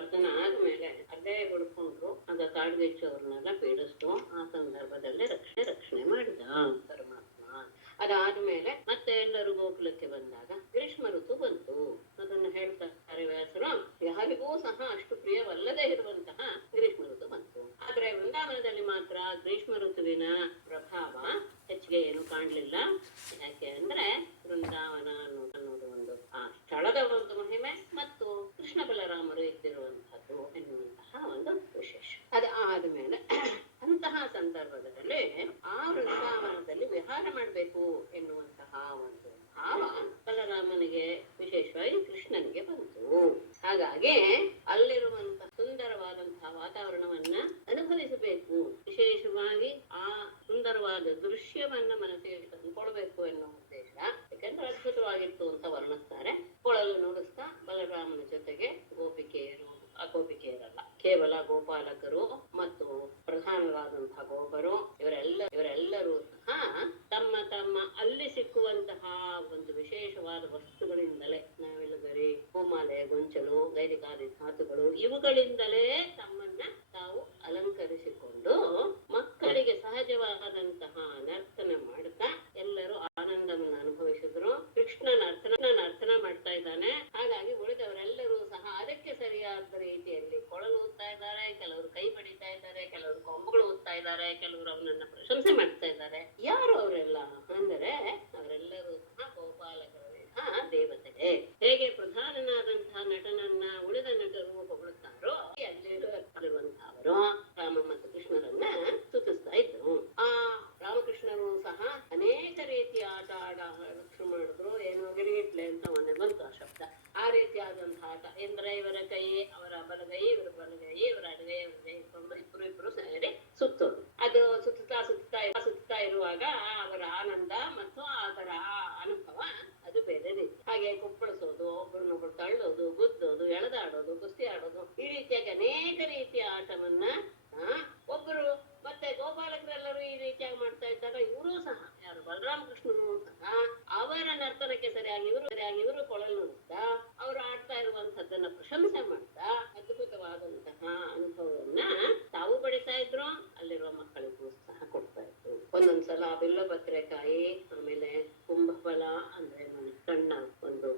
ಮರ್ತನ ಆದ್ಮೇಲೆ ಅಲ್ಲೇ ಹುಡ್ಕೊಂಡ್ರು. ಆಗ ಕಾಡ್ಗಿಚ್ಚು ಅವ್ರನ್ನೆಲ್ಲ ಪೀಡಿಸ್ತು. ಆ ಸಂದರ್ಭದಲ್ಲಿ ರಕ್ಷಣೆ ಮಾಡಿದ ಪರಮಾತ್ಮ. ಅದಾದ್ಮೇಲೆ ಮತ್ತೆ ಎಲ್ಲರೂ ಗೋಕುಲಕ್ಕೆ ಬಂದಾಗ ಗ್ರೀಷ್ಮ ಋತು ಬಂತು. ಅದನ್ನು ಹೇಳ್ತಾರೆ ವ್ಯಾಸರು. ಯಾರಿಗೂ ಸಹ ಅಷ್ಟು ಪ್ರಿಯವಲ್ಲದೆ ಇರುವಂತಹ ಗ್ರೀಷ್ಮ ಋತು ಬಂತು. ಆದ್ರೆ ವೃಂದಾವನದಲ್ಲಿ ಮಾತ್ರ ಗ್ರೀಷ್ಮ ಋತುವಿನ ಪ್ರಭಾವ ಹೆಚ್ಚಿಗೆ ಏನು ಕಾಣ್ಲಿಲ್ಲ. ಯಾಕೆ ಅಂದ್ರೆ ವೃಂದಾವನ ಅನ್ನೋದು ಒಂದು ಆ ಸ್ಥಳದ ಒಂದು ಮಹಿಮೆ ಮತ್ತು ಕೃಷ್ಣ ಬಲರಾಮರು ಇದ್ದಿರುವಂತಹದ್ದು ಎನ್ನುವಂತಹ ಒಂದು ವಿಶೇಷ. ಆದ್ಮೇಲೆ ಅಂತಹ ಸಂದರ್ಭದಲ್ಲಿ ಆ ವೃಂದಾವನದಲ್ಲಿ ವಿಹಾರ ಮಾಡಬೇಕು ಎನ್ನುವಂತಹ ಒಂದು ಭಾವ ಬಲರಾಮನಿಗೆ, ವಿಶೇಷವಾಗಿ ಕೃಷ್ಣನಿಗೆ ಬಂತು. ಹಾಗಾಗಿ ಅಲ್ಲಿರುವಂತಹ ಸುಂದರವಾದಂತಹ ವಾತಾವರಣವನ್ನ ಅನುಭವಿಸಬೇಕು, ವಿಶೇಷವಾಗಿ ಆ ಸುಂದರವಾದ ದೃಶ್ಯವನ್ನ ಮನಸ್ಸಿಗೆ ತಂದ್ಕೊಳ್ಬೇಕು ಎನ್ನುವ ಉದ್ದೇಶ. ಯಾಕಂದ್ರೆ ಅದ್ಭುತವಾಗಿತ್ತು ಅಂತ ವರ್ಣಿಸ್ತಾರೆ. ಕೊಳಲು ನುಡಿಸ್ತಾ ಬಲರಾಮನ ಜೊತೆಗೆ ಗೋಪಿಕೆಯರು, ಗೋಪಿಕೆಯರಲ್ಲ, ಕೇವಲ ಗೋಪಾಲಕರು ಮತ್ತು ಪ್ರಧಾನರಾದಂತಹ ಗೋಪರು ಇವರೆಲ್ಲರೂ ಸಹ ತಮ್ಮ ತಮ್ಮ ಅಲ್ಲಿ ಸಿಕ್ಕುವಂತಹ ಒಂದು ವಿಶೇಷವಾದ ವಸ್ತುಗಳಿಂದಲೇ, ನಾವೆಲ್ಲಗರಿ, ಹೂಮಾಲೆ, ಗೊಂಚಲು, ಗೈರಿಕಾದಿ ಧಾತುಗಳು, ಇವುಗಳಿಂದಲೇ ತಮ್ಮನ್ನ ತಾವು ಅಲಂಕರಿಸಿಕೊಂಡು ಮಕ್ಕಳಿಗೆ ಸಹಜವಾದಂತಹ ನರ್ತನ ಮಾಡ್ತಾ ಎಲ್ಲರೂ ಆನಂದವನ್ನು ಅನುಭವಿಸಿದ್ರು. ಕೃಷ್ಣ ನರ್ತನ ಮಾಡ್ತಾ ಇದ್ದಾನೆ. ಹಾಗಾಗಿ ಉಳಿದವರೆಲ್ಲರೂ ಸಹ ಅದಕ್ಕೆ ಸರಿಯಾದ ರೀತಿಯಲ್ಲಿ ಕೊಳಲು ಊದ್ತಾ ಇದ್ದಾರೆ, ಕೆಲವರು ಕೈ ಬಡಿತಾ ಇದ್ದಾರೆ, ಕೆಲವರು ಕೊಂಬುಗಳು ಊದ್ತಾ ಇದ್ದಾರೆ, ಕೆಲವರು ಅವನನ್ನ ಪ್ರಶಂಸೆ ಮಾಡ್ತಾ ಇದ್ದಾರೆ. ಯಾರು ಅವರೆಲ್ಲ ಅಂದರೆ ಅವರೆಲ್ಲರೂ ಸಹ ಗೋಪಾಲಕರ ದೇವತೆಗೆ. ಹೇಗೆ ಪ್ರಧಾನನಾದಂತಹ ನಟನನ್ನ ಉಳಿದ ನಟರು ಹೊಗಳುತ್ತಾರೋ, ಅಲ್ಲಿರುವಂತಹವರು ರಾಮ ಮತ್ತು ಕೃಷ್ಣರನ್ನ ಸ್ತುತಿಸ್ತಾ ಇದ್ರು. ಆ ರಾಮಕೃಷ್ಣರು ಸಹ ಅನೇಕ ರೀತಿಯ ಆಟ ಶುರು ಮಾಡಿದ್ರು. ಏನೋ ಗಿರಿಗಿಟ್ಲೆ ಅಂತ ಮೊನ್ನೆ ಬಂತು ಆ ಶಬ್ದ. ಆ ರೀತಿಯಾದಂತಹ ಆಟ ಅಂದ್ರೆ ಇವರ ಕೈ ಅವರ ಬಲಗೈ, ಇವರ ಬಲಗೈ, ಇವರ ಅಡಗೈ ಇಟ್ಕೊಂಡು ಇಬ್ರು ಸೇರಿ ಸುತ್ತೋದು. ಅದು ಸುತ್ತಾ ಇರುವಾಗ ಅವರ ಆನಂದ ಮತ್ತು ಅದರ ಅನುಭವ ಅದು ಬೇರೆ ರೀತಿ. ಹಾಗೆ ಕುಪ್ಪಳಿಸೋದು, ಒಬ್ಬರನ್ನೊಬ್ರು ತಳ್ಳೋದು, ಗುದ್ದೋದು, ಎಳೆದಾಡೋದು, ಕುಸ್ತಿ ಆಡೋದು, ಈ ರೀತಿಯಾಗಿ ಅನೇಕ ರೀತಿಯ ಆಟವನ್ನ ಒಬ್ಬರು ಮತ್ತೆ ಗೋಪಾಲಕರೆಲ್ಲರೂ ಈ ರೀತಿಯಾಗಿ ಮಾಡ್ತಾ ಇದ್ದಾಗ ಇವರು ಸಹ, ಯಾರು ಬಲರಾಮಕೃಷ್ಣರು ಸಹ ಅವರ ನರ್ತನಕ್ಕೆ ಸರಿಯಾಗಿ ಇವರು ಕೊಳಲು ನುಡಿಸ್ತಾ ಅವರು ಆಡ್ತಾ ಇರುವಂತಹದ್ದನ್ನ ಪ್ರಶಂಸೆ ಮಾಡ್ತಾ ಅದ್ಭುತವಾದಂತಹ ಅನುಭವವನ್ನ ತಾವು ಪಡಿತಾ ಇದ್ರು, ಅಲ್ಲಿರುವ ಮಕ್ಕಳಿಗೂ ಸಹ ಕೊಡ್ತಾ ಇದ್ರು. ಒಂದೊಂದ್ಸಲ ಬಿಲ್ಲಪತ್ರೆಕಾಯಿ, ಆಮೇಲೆ ಕುಂಭಫಲ ಅಂದ್ರೆ ಕಣ್ಣ ಒಂದು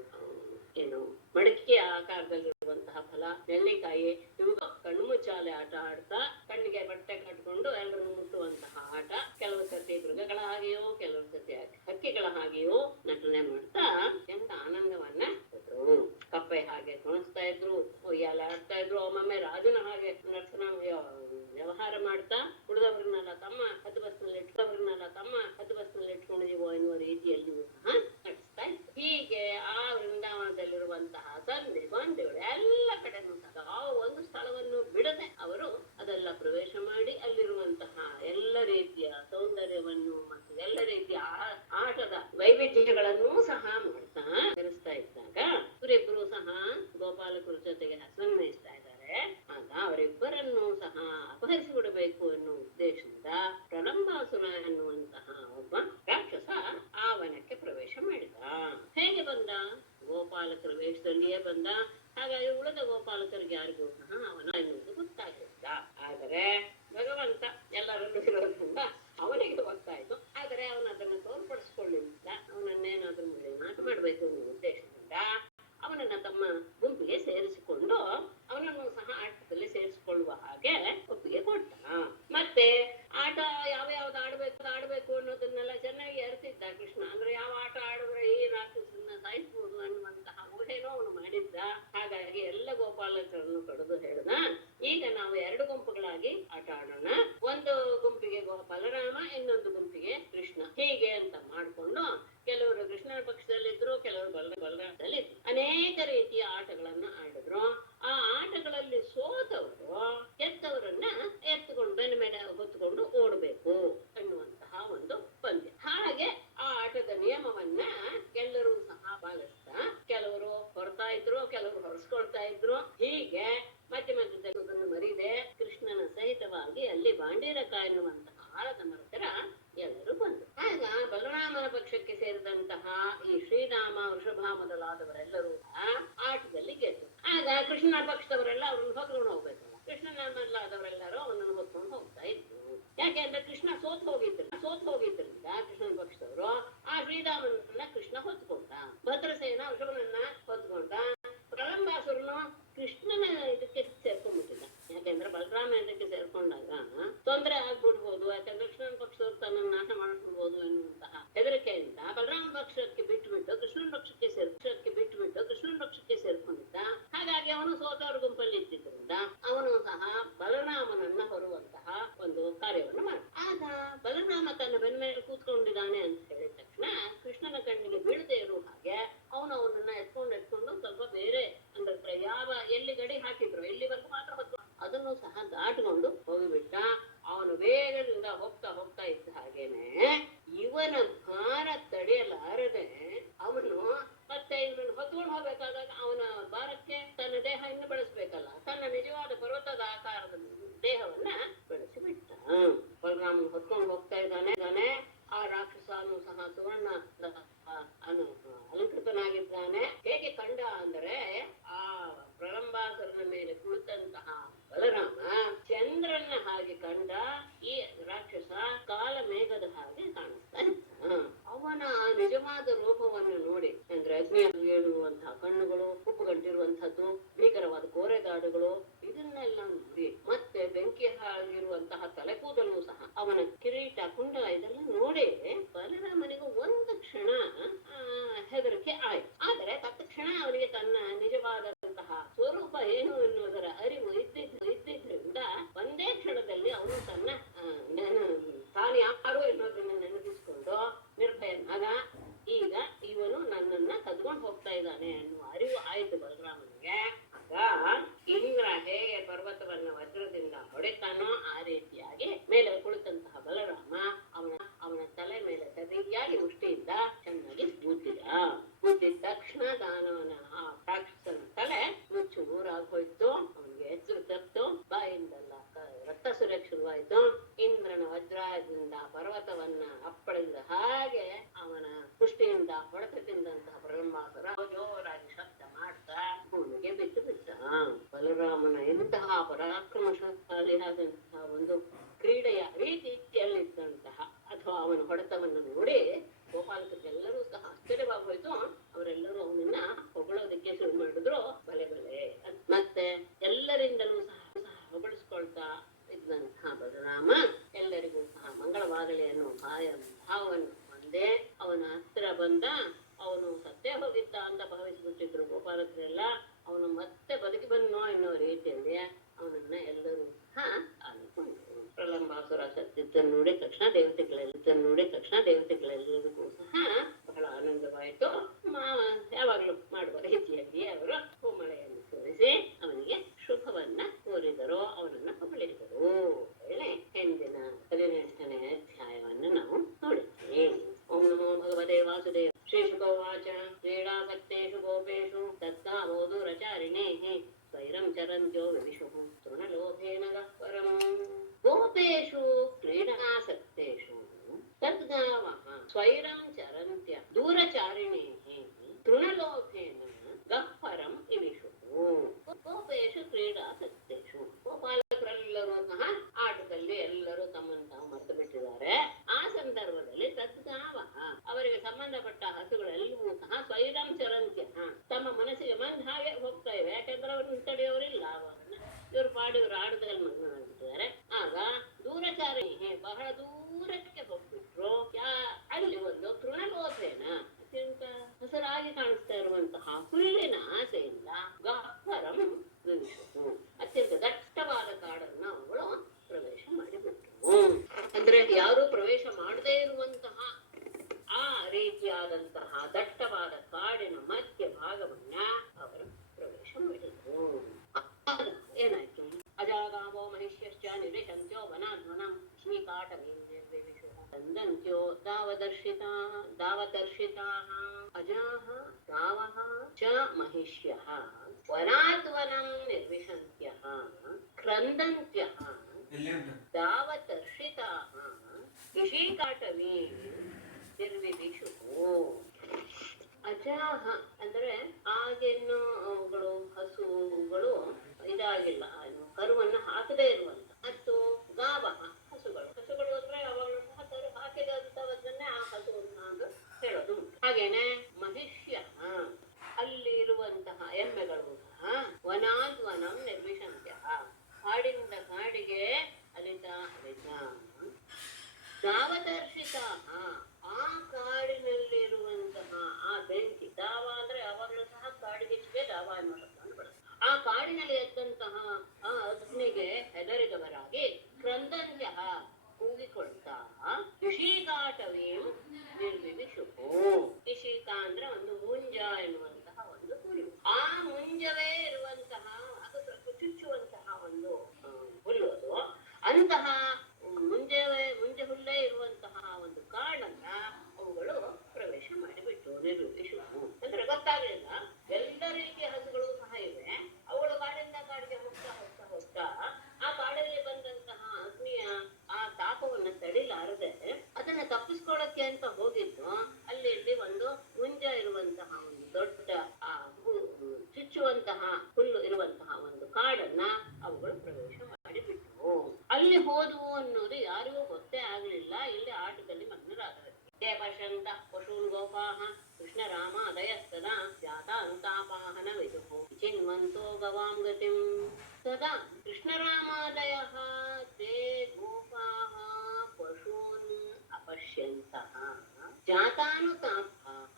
ಏನು ಮಡಕೆ ಆಕಾರದಲ್ಲಿರುವಂತಹ ಫಲ, ನೆಲ್ಲಿಕಾಯಿ, ಇವು ಕಣ್ಣು ಮುಚ್ಚಾಲೆ ಆಟ ಆಡ್ತಾ ಕಣ್ಣಿಗೆ ಬಟ್ಟೆ ಕಟ್ಕೊಂಡು ಎಲ್ಲರೂ ಮುಟ್ಟುವಂತಹ ಆಟ. ಕೆಲವು ಸರ್ತಿ ಮೃಗಗಳ ಹಾಗೆಯೋ, ಕೆಲವು ಸರ್ತಿ ಹಕ್ಕಿಗಳ ಹಾಗೆಯೋ ನಟನೆ ಮಾಡ್ತಾ ಎಂತ ಆನಂದವನ್ನ ಕೊಟ್ರು. ಕಪ್ಪೆ ಹಾಗೆ ಕುಣಿಸ್ತಾ ಇದ್ರು, ಉಯ್ಯಾಲೆ ಆಡ್ತಾ ಇದ್ರು. ಒಮ್ಮೊಮ್ಮೆ ರಾಜನ ಹಾಗೆ ನರ್ತನ ವ್ಯವಹಾರ ಮಾಡ್ತಾ ಉಳಿದವ್ರನ್ನೆಲ್ಲ ತಮ್ಮ ಹದ್ದುಬಸ್ನಲ್ಲಿ ಇಟ್ಕೊಂಡಿದೀವೋ ಎನ್ನುವ ರೀತಿಯಲ್ಲಿ ಸಹ ನಡೆಸ್ತಾ ಇತ್ತು. ಹೀಗೆ ಆ ವೃಂದಾವನದಲ್ಲಿರುವಂತಹ ಸಂಧಿ ಬಂಧುಗಳು ಎಲ್ಲ ಕಡೆನೂ ಸಹ ಒಂದು ಸ್ಥಳವನ್ನು ಬಿಡದೆ ಅವರು ಅದೆಲ್ಲ ಪ್ರವೇಶ ಮಾಡಿ ಅಲ್ಲಿರುವಂತಹ ಎಲ್ಲ ರೀತಿಯ ಸೌಂದರ್ಯವನ್ನು ಮತ್ತು ಎಲ್ಲ ರೀತಿಯ ಆಟದ ವೈವಿಧ್ಯಗಳನ್ನೂ ಸಹ ಮಾಡ್ತಾ ಕರೆಸ್ತಾ ಇದ್ದಾಗ ಇವರಿಬ್ಬರು ಸಹ ಗೋಪಾಲಕರ ಜೊತೆಗೆ ಹಸನ್ ಮೇಯಿಸ್ತಾ ಇದ್ದಾರೆ. ಆಗ ಅವರಿಬ್ಬರನ್ನು ಸಹ ಅಪಹರಿಸಿ ಬಿಡಬೇಕು ಎನ್ನುವ ಉದ್ದೇಶದಿಂದ ಪ್ರಲಂಬಾಸುರ ಎನ್ನುವಂತಹ ಒಬ್ಬ ರಾಕ್ಷಸ ಆವನಕ್ಕೆ ಪ್ರವೇಶ ಮಾಡಿದ. ಹೇಗೆ ಬಂದ? ಗೋಪಾಲಕರ ವೇಷದಲ್ಲಿಯೇ ಬಂದ. ಹಾಗಾಗಿ ಉಳಿದ ಗೋಪಾಲಕರಿಗೆ ಯಾರಿಗೂ ಸಹ ಅವನ ಎನ್ನುವುದು ಗೊತ್ತಾಗಿಲ್ಲ. ಆದರೆ ಭಗವಂತ ಎಲ್ಲರಲ್ಲೂ ಇರೋದ್ರಿಂದ ಅವನಿಗೆ ಗೊತ್ತಾಯ್ತು. ಆದರೆ ಅವನು ಅದನ್ನು ತೋರ್ಪಡಿಸ್ಕೊಳ್ಳಿಲ್ಲ. ಅವನನ್ನೇನಾದ್ರೂ ಮಾತು ಮಾಡಬೇಕು ಅನ್ನೋ ಉದ್ದೇಶದಿಂದ ಅವನನ್ನ ತಮ್ಮ ಗುಂಪಿಗೆ ಸೇರಿಸಿಕೊಂಡು ಅವನನ್ನು ಸಹ ಆಟದಲ್ಲಿ ಸೇರಿಸಿಕೊಳ್ಳುವ ಹಾಗೆ ಒಪ್ಪಿಗೆ ಕೊಟ್ಟ. ಮತ್ತೆ ಆಟ ಯಾವ್ಯಾವ್ದು ಆಡ್ಬೇಕು ಅನ್ನೋದನ್ನೆಲ್ಲ ಚೆನ್ನಾಗಿ ಅರಿತಿದ್ದ ಕೃಷ್ಣ. ಅಂದ್ರೆ ಯಾವ ಆಟ ಆಡಿದ್ರೆ ಈ ರಾಕ್ಷಸನ್ನ ಸಾಯಿಸಬಹುದು ಅನ್ನುವಂತಹ ಊಹೆನೋ ಅವನು ಮಾಡಿದ್ದ. ಹಾಗಾಗಿ ಎಲ್ಲ ಗೋಪಾಲಕರನ್ನು ಕಡಿದು ಹೇಳ್ದ, ಈಗ ನಾವು 2 ಗುಂಪುಗಳಾಗಿ ಆಟ ಆಡೋಣ. ಒಂದು ಗುಂಪಿಗೆ ಬಲರಾಮ, ಇನ್ನೊಂದು ಗುಂಪಿಗೆ ಕೃಷ್ಣ, ಹೀಗೆ ಅಂತ ಮಾಡ್ಕೊಂಡು ಕೆಲವರು ಕೃಷ್ಣನ ಪಕ್ಷದಲ್ಲಿದ್ರು, ಕೆಲವರು ಬಲರಾಮದಲ್ಲಿದ್ರು. ಅನೇಕ ರೀತಿಯ ಆಟಗಳನ್ನ ಆಡಿದ್ರು. ಆ ಆಟಗಳಲ್ಲಿ ಸೋತವರು ಎತ್ತವರನ್ನ ಎತ್ತುಕೊಂಡು ಬೆನ್ನ ಮೇಲೆ ಹೊತ್ತುಕೊಂಡು ಓಡಬೇಕು ಎನ್ನುವಂತಹ ಒಂದು ಪಂದ್ಯ. ಹಾಗೆ ಆ ಆಟದ ನಿಯಮವನ್ನ ಎಲ್ಲರೂ ಸಹ ಪಾಲಿಸ್ತಾ ಕೆಲವರು ಹೊರತಾ ಇದ್ರು, ಕೆಲವರು ಹೊರಸ್ಕೊಳ್ತಾ ಇದ್ರು. ಹೀಗೆ ಮಧ್ಯದಲ್ಲಿ ಮರಿದೆ ಕೃಷ್ಣನ ಸಹಿತವಾಗಿ ಅಲ್ಲಿ ಬಾಂಡೀರಕ ಎನ್ನುವಂತಹ ಆಳದ ಮರತರ ಎಲ್ಲರೂ ಬಂದರು. ಆಗ ಬಲರಾಮನ ಪಕ್ಷಕ್ಕೆ ಸೇರಿದಂತ ಬಂದಂತಹ ಈ ಶ್ರೀರಾಮ ವೃಷಭ ಮೊದಲಾದವರೆಲ್ಲರೂ ಆಟದಲ್ಲಿ ಗೆದ್ದು, ಆಗ ಕೃಷ್ಣನ ಪಕ್ಷದವರೆಲ್ಲ ಅವ್ರನ್ನ ಹೊತ್ಕೊಂಡು ಹೋಗ್ಬೇಕಲ್ಲ. ಕೃಷ್ಣನ ಮೊದಲಾದವರೆಲ್ಲರೂ ಅವನನ್ನು ಹೊತ್ಕೊಂಡು ಹೋಗ್ತಾ ಇದ್ರು. ಯಾಕೆಂದ್ರೆ ಕೃಷ್ಣ ಸೋತ್ ಹೋಗಿದ್ರಿಂದ ಕೃಷ್ಣನ ಪಕ್ಷದವರು ಆ ಶ್ರೀರಾಮನನ್ನ ಕೃಷ್ಣ ಹೊತ್ಕೊಂಡ, ಭದ್ರಸೇನ ವೃಷಭನನ್ನ ಹೊತ್ಕೊಂಡ. ಪ್ರಲಂಬಾಸುರನು ಕೃಷ್ಣನ ಇದಕ್ಕೆ ಸೇರ್ಕೊಂಡ್ಬಿಟ್ಟಿಲ್ಲ. ಯಾಕೆಂದ್ರೆ ಬಲರಾಮ ಇದಕ್ಕೆ ಸೇರ್ಕೊಂಡಾಗ ತೊಂದರೆ ಆಗ್ಬಿಡ್ಬೋದು, ಯಾಕಂದ್ರೆ ಕೃಷ್ಣನ ಪಕ್ಷದವರು ತನ್ನನ್ನು ನಾಶ ಮಾಡಿಬಿಡ್ಬೋದು ಎನ್ನುವಂತಹ ಹೆದರಿಕೆಯಿಂದ ಬಲರಾಮ ಪಕ್ಷಕ್ಕೆ ಬಿಟ್ಟುಬಿಟ್ಟು ಕೃಷ್ಣನ ಪಕ್ಷಕ್ಕೆ ಸೇರ್ಕೊಂಡಿದ್ದ. ಹಾಗಾಗಿ ಅವನು ಸೋತವರ ಗುಂಪಲ್ಲಿ ಇದ್ದಿದ್ದರಿಂದ ಅವನು ಸಹ ಬಲರಾಮನನ್ನ ಹೊರುವಂತಹ ಒಂದು ಕಾರ್ಯವನ್ನು ಮಾಡ. ಆಗ ಬಲರಾಮ ತನ್ನ ಬೆನ್ನ ಮೇಲೆ ಕೂತ್ಕೊಂಡಿದ್ದಾನೆ ಅಂತ ಹೇಳಿದ ತಕ್ಷಣ ಕೃಷ್ಣನ ಕಣ್ಣಿಗೆ ಬೀಳದೆ ಇರುವ ಹಾಗೆ ಅವನನ್ನ ಎತ್ಕೊಂಡು ಸ್ವಲ್ಪ ಬೇರೆ ಅಂದ್ರೆ ಎಲ್ಲಿ ಗಡಿ ಹಾಕಿದ್ರು ಎಲ್ಲಿವರೆಗೂ ಮಾತ್ರ ಹೊತ್ತು ಅದನ್ನು ಸಹ ದಾಟ್ಕೊಂಡು ಹೋಗಿಬಿಟ್ಟ. ಅವನು ವೇಗದಿಂದ ಹೋಗ್ತಾ ಇದ್ದ ಹಾಗೇನೆ ಇವನ ಭಾರ ತಡೆಯಲಾರದೆ ಅವನು ಮತ್ತೆ ಇವನನ್ನು ಹೊತ್ಕೊಂಡು ಹೋಗ್ಬೇಕಾದಾಗ ಅವನ ಭಾರಕ್ಕೆ ತನ್ನ ದೇಹ ಇನ್ನು ಬೆಳೆಸ್ಬೇಕಲ್ಲ, ತನ್ನ ನಿಜವಾದ ಪರ್ವತದ ಆಕಾರದ ದೇಹವನ್ನ ಬೆಳೆಸಿಬಿಟ್ಟ. ಬಲರಾಮನ್ ಹೊತ್ಕೊಂಡು ಹೋಗ್ತಾ ಇದ್ದಾನೆ. ಆ ರಾಕ್ಷಸನು ಸಹ ಸುವರ್ಣ ಅಲಂಕೃತನಾಗಿದ್ದಾನೆ. ಹೇಗೆ ಕಂಡ ಅಂದರೆ ಆ ಪ್ರಲಂಬಾಸುರನ ಮೇಲೆ ಕುಳಿತಂತಹ ಬಲರಾಮ ಚಂದ್ರನ ಹಾಗೆ ಕಂಡ. ಈ ರಾಕ್ಷಸ ಕಾಲ ಮೇಘದ ಹಾಗೆ ಕಾಣಿಸ್ತಾ ಇದ್ದ. ಅವನ ನಿಜವಾದ ರೂಪವನ್ನು ನೋಡಿ, ಅಂದ್ರೆ ಅಗ್ನಿಯಲ್ಲಿ ಏಳುವಂತಹ ಕಣ್ಣುಗಳು, ಉಪ್ಪುಗಂಟಿರುವಂತಹದ್ದು, ಭೀಕರವಾದ ಕೋರೆದಾಡುಗಳು, ಇದನ್ನೆಲ್ಲ ನೋಡಿ ಮತ್ತೆ ಬೆಂಕಿ ಹಾಗಿರುವಂತಹ ತಲೆಕೂದಲು ಸಹ, ಅವನ ಕಿರೀಟ ಕುಂಡಲ ಇದೆಲ್ಲ ನೋಡಿ ಬಲರಾಮನಿಗೂ ಒಂದು ಕ್ಷಣ ಹೆದರಿಕೆ ಆಯ್ತು. ಆದರೆ ತತ್ಕ್ಷಣ ಅವನಿಗೆ ತನ್ನ ನಿಜವಾದಂತಹ ಸ್ವರೂಪ ಏನು ಎನ್ನುವುದರ ಅರಿವು ಇದ್ದಿದ್ರಿಂದ ಒಂದೇ ಕ್ಷಣದಲ್ಲಿ ಅವನು ತನ್ನ ತಾನು ಯಾರು ಎನ್ನುವುದನ್ನು ನೆನಪಿಸಿಕೊಂಡು ನಿರ್ಭಯನಾಗ ಈಗ ಇವನು ನನ್ನನ್ನ ಕದ್ಕೊಂಡು ಹೋಗ್ತಾ ಇದ್ದಾನೆ ಅನ್ನುವ ಅರಿವು ಆಯ್ತು ಬಲರಾಮನಿಗೆ. ಆಗ ಇಂದ್ರ ಹೇಗೆ ಪರ್ವತವನ್ನ ವಜ್ರದಿಂದ ಹೊಡೆತಾನೋ ಆ ರೀತಿಯಾಗಿ ಮೇಲೆ ಕುಳಿತಂತಹ ಬಲರಾಮ ಅವನ ತಲೆ ಮೇಲೆ ಸರಿಯಾಗಿ ಮುಷ್ಟಿಯಿಂದ ಚೆನ್ನಾಗಿ ಬುದ್ಧಿದ ತಕ್ಷಣ ದಾನವನ ಆ ರಾಕ್ಷಸನ ತಲೆ ಮುಚ್ಚು ನೂರಾಗಿ ಹೋಯ್ತು. ಅವನಿಗೆ ಹೆಸರು ತಪ್ಪು, ಬಾಯಿಂದಲ್ಲ ರಕ್ತ ಸುರಕ್ಷ ಶುರುವಾಯ್ತು. ಇಂದ್ರನ ವಜ್ರದಿಂದ ಪರ್ವತವನ್ನ ಅಪ್ಪಳಿಸಿದ ಹಾಗೆ ಅವನ ಪುಷ್ಟಿಯಿಂದ ಹೊಡೆತ ತಿಂದಂತಹ ಪ್ರಲಂಬಾಸುರ ಜೋರಾಗಿ ಶಬ್ದ ಮಾಡ್ತಾ ಭೂಮಿಗೆ ಬಿಟ್ಟು ಬಿಟ್ಟ. ಬಲರಾಮನ ಎಂತಹ ಪರಾಕ್ರಮಶಾಲಿಯಾದಂತಹ ಒಂದು ಕ್ರೀಡೆಯ ರೀತಿಯಲ್ಲಿದ್ದಂತಹ ಅಥವಾ ಅವನ ಹೊಡೆತವನ್ನು ನೋಡಿ ಗೋಪಾಲಕರಿಗೆಲ್ಲರೂ ಸಹ ಆಶ್ಚರ್ಯವಾಗೋಯ್ತು. ಅವರೆಲ್ಲರೂ ಅವನನ್ನ ಹೊಗಳೋದಕ್ಕೆ ಶುರು ಮಾಡಿದ್ರು. ಬಲೆ ಮತ್ತೆ ಎಲ್ಲರಿಂದಲೂ ಸಹ ಹೊಗಳಿಸ್ಕೊಳ್ತಾ ಇದ್ದಂತಹ ಬಲರಾಮ ಎಲ್ಲರಿಗೂ ಸಹ ಮಂಗಳವಾಗಲಿ ಅನ್ನೋ ಭಾವವನ್ನು ಒಂದೇ ಅವನ ಹತ್ರ ಬಂದ. ಅವನು ಸತ್ತೇ ಹೋಗಿದ್ದ ಅಂತ ಭಾವಿಸ್ಬಿಟ್ಟಿದ್ರು ಗೋಪಾಲಕರೆಲ್ಲ. ಅವನು ಮತ್ತೆ ಬದುಕಿ ಬಂದನೋ ಎನ್ನೋ ರೀತಿಯಲ್ಲಿ ಅವನನ್ನ ಎಲ್ಲರೂ ಸಹ ಅನ್ಕೊಂಡ್ರು. ಪ್ರಲಂಬಾಸುರ ಸತ್ತಿದ್ದನ್ನು ನೋಡಿ ತಕ್ಷಣ ದೇವತೆಗಳೆಲ್ಲರಿಗೂ ಸಹ ಬಹಳ ಆನಂದವಾಯಿತು. ಯಾವಾಗಲೂ ಮಾಡುವ ರೀತಿಯಲ್ಲಿ ಅವರು ಹೂಮಳೆಯನ್ನು ಸುರಿಸಿ ಅವನಿಗೆ ಶುಭವನ್ನ ಕೋರಿದರು, ಅವನನ್ನ ಹೊಗಳಿದರು. ಹೇಳಿ ಹಿಂದಿನ 18ನೇ ಅಧ್ಯಾಯವನ್ನು ನಾವು ನೋಡುತ್ತೇವೆ. ಓಂ ನಮೋ ಭಗವತೆ ವಾಸುದೇವ. ಶ್ರೀಶುಕೋವಾಚ ಕ್ರೀಡಾಸಕ್ತೇಷು ಗೋಪೇಷು ತತ್ಕಾಮೋದೂರಚಾರಿಣೇಃ ಸ್ವೈರಂ ಚರಂತ್ಯೋ ವಿವಿಷುಃ ತೃಣಲೋಭೇನ ಗಹ್ವರಂ. ಗೋಪೇಷು ಕ್ರೀಡಾಸಕ್ತೇಷು ತದ್ಗಾವಃ ಸ್ವೈರಂ ಚರಂತ್ಯ ದೂರಚಾರಿಣೇಃ ತೃಣಲೋಭೇನ ಗಹ್ವರಂ ಇವಿಷುಃ. ಗೋಪೇಷು ಕ್ರೀಡಾಸಕ್ತೇಷು, ಗೋಪಾಲಕರೆಲ್ಲರೂ ಸಹ ಆಟದಲ್ಲಿ ಎಲ್ಲರೂ ತಮ್ಮನ್ನು ತಾವು ಮರೆತು ಬಿಟ್ಟಿದ್ದಾರೆ. ಆ ಸಂದರ್ಭದಲ್ಲಿ ತದ್ಗಾವಃ ಅವರಿಗೆ ಸಂಬಂಧಪಟ್ಟ ಹಸುಗಳೆಲ್ಲವೂ ಸಹ ಸ್ವೈರಂ ಚರಂತ್ಯ ತಮ್ಮ ಮನಸ್ಸಿಗೆ ಬಂದ ಹಾಗೆ ಹೋಗ್ತಾ ಇವೆ. ಯಾಕಂದ್ರೆ ಅವ್ರನ್ನ ತಡೆಯೋರಿಲ್ಲ, ಇವ್ರು ಪಾಡಿಯವರು ಆಟದಲ್ಲಿ ಮಗ್ನರಾಗಿದ್ದಾರೆ. ಆಗ ದೂರಚಾರಿ ಬಹಳ ದೂರಕ್ಕೆ ಹೋಗ್ಬಿಟ್ರು. ಅಲ್ಲಿ ಒಂದು ತೃಣಲೋಭೇನ ಅತ್ಯಂತ ಹಸರಾಗಿ ಕಾಣಿಸ್ತಾ ಇರುವಂತಹ ಹುಲ್ಲಿನ ಆಸೆಯಿಂದ ಗಹ್ವರಂ ವಿವಿಷುಃ ಅತ್ಯಂತ ದಟ್ಟವಾದ ಕಾಡನ್ನು ಅವುಗಳು ಪ್ರವೇಶ ಮಾಡಿಬಿಟ್ರು. ಅಂದ್ರೆ ಯಾರು ಪ್ರವೇಶ ಮಾಡದೇ ಇರುವಂತಹ ಆ ರೀತಿಯಾದಂತಹ ದಟ್ಟವಾದ ಕಾಡಿನ ಮಧ್ಯ ಭಾಗವನ್ನ ಅವರು ಪ್ರವೇಶ ಮಾಡಿದ್ರು. ಏನಾಯ್ತು? ಅಜಾಗಾಮೋ ಮಹಿಷ್ಯಶ್ಚ ನಿವೇಶಂತ್ಯೋ ವನಾಧ್ವನಂ ಶ್ರೀಕಾಟವೀರ್ಯವಿಷುಃ ತಂದಂತ್ಯೋ ದಾವದರ್ಶಿತಾಃ ಅಜಾಃ ಗಾವಃ ಚ ಮಹಿಷ್ಯಃ ವನಾಧ್ವನಂ ನಿರ್ವಿಶಂತ್ಯಃ ಕ್ರಂದಂತ್ಯಃ ದಾವದರ್ಶಿತಾಃ ಋಷಿಕಾಟವೀರ್ಯವಿಷುಃ. ಗಾವಹ ಅಂದ್ರೆ ಆಗಿನ್ನು ಅವುಗಳು ಹಸುಗಳು ಇದಾಗಿಲ್ಲ, ಕರುವನ್ನ ಹಾಕದೇ ಇರುವಂತ. ಮತ್ತು ಗಾವಹ ಹಸುಗಳು, ಹಸುಗಳು ಅಂದ್ರೆ ಅವಾಗಲೂ ಸಹ ಕರು ಹಾಕಿದಂತವನ್ನೇ ಆ ಹಸು ಅಂತ ಹೇಳೋದು. ಹಾಗೇನೆ ಮಹಿಷ್ಯ, ಅಲ್ಲಿ ಇರುವಂತಹ ಎಮ್ಮೆಗಳು ಸಹ ವನಾದ್ವನಂ ನಿರ್ವಿಶಂತ್ಯ, ಕಾಡಿನಿಂದ ಕಾಡಿಗೆ ಅಲಿತಾ ಅಲಿತಾ ದಾವದರ್ಶಿತ, ಆ ಕಾಡಿನಲ್ಲಿರುವಂತಹ ಆ ಬೆಂಕಿ, ದಾವ ಅಂದ್ರೆ ಯಾವಾಗಲೂ ಸಹ ಕಾಡಿಗಿಚ್ಚಿಗೆ ದಾವ ಅನ್ನೋ ಶಬ್ದವನ್ನು ಬಳಸ್ತಾರೆ. ಆ ಕಾಡಿನಲ್ಲಿ ಎದ್ದಂತಹ ಆ ಅಗ್ನಿಗೆ ಹೆದರಿದವರಾಗಿ ಕ್ರಂದಂತ್ಯ ಕೂಗಿಕೊಳ್ತಾ ವಿಷೀಕಾಟವೀಂ ನಿರ್ವಿವಿಷುಹು. ವಿಷೀಕ ಅಂದ್ರೆ ಒಂದು ಮುಂಜ ಎನ್ನುವಂತಹ ಒಂದು ಹುಲ್ಲು. ಆ ಮುಂಜವೇ ಇರುವಂತಹ, ಅದು ಸ್ವಲ್ಪ ಚುಚ್ಚುವಂತಹ ಒಂದು ಹುಲ್ಲು ಅದು. ಅಂತಹ ಮುಂಜೆ ಹುಲ್ಲೇ ಇರುವಂತಹ ಒಂದು ಕಾಡನ್ನ ಅವುಗಳು ಪ್ರವೇಶ ಮಾಡಿಬಿಟ್ಟು ನಿರ್ವಿಷುಹು ಅಂದ್ರೆ ಗೊತ್ತಾಗಲಿಲ್ಲ. ಎಲ್ಲ ರೀತಿಯ ಹಸುಗಳು ಸಹ ಇವೆ, ಅವುಗಳು ಕಾಡಿಂದ ಕಾಡಿಗೆ ಹೋಗ್ತಾ ಹೋಗ್ತಾ ಹೋಗ್ತಾ ಆ ಕಾಡಲ್ಲಿ ಬಂದಂತಹ ಅಗ್ನಿಯ ಆ ತಾಪವನ್ನು ತಡಿಲಾರದೆ ಅದನ್ನ ತಪ್ಪಿಸ್ಕೊಳ್ಳಕ್ಕೆ ಅಂತ ಹೋಗಿದ್ದು, ಅಲ್ಲಿ ಒಂದು ಮುಂಜ ಇರುವಂತಹ ಒಂದು ದೊಡ್ಡ ಆ ಚುಚ್ಚುವಂತಹ ಹುಲ್ಲು ಇರುವಂತಹ ಒಂದು ಕಾಡನ್ನ ಅವುಗಳು ಪ್ರವೇಶ ಮಾಡಿಬಿಟ್ಟು ಅಲ್ಲಿ ಹೋದವು ಅನ್ನೋದು ಯಾರಿಗೂ ಗೊತ್ತೇ ಆಗ್ಲಿಲ್ಲ. ಇಲ್ಲಿ ಆಟದಲ್ಲಿ ಮಗ್ನರಾದರು. ಪಶ್ಯಂತ ಪಶೂನ್ ಗೋಪಾಹ ಕೃಷ್ಣ ರಾಮ ಅದಯಸ್ತದ ಜಾತ ಅಂತಾಪಾಹನ ವಿದುಹು ಚಿನ್ವಂತೋ ಗವಾಂ ಗತಿಂ ತದಾ ಕೃಷ್ಣರಾಮಾದಯ ತೇ ಗೋಪಾಹ ಪಶೂನ್ ಅಪಶ್ಯಂತಃ ಜಾತಾನುತಾಪಾಹ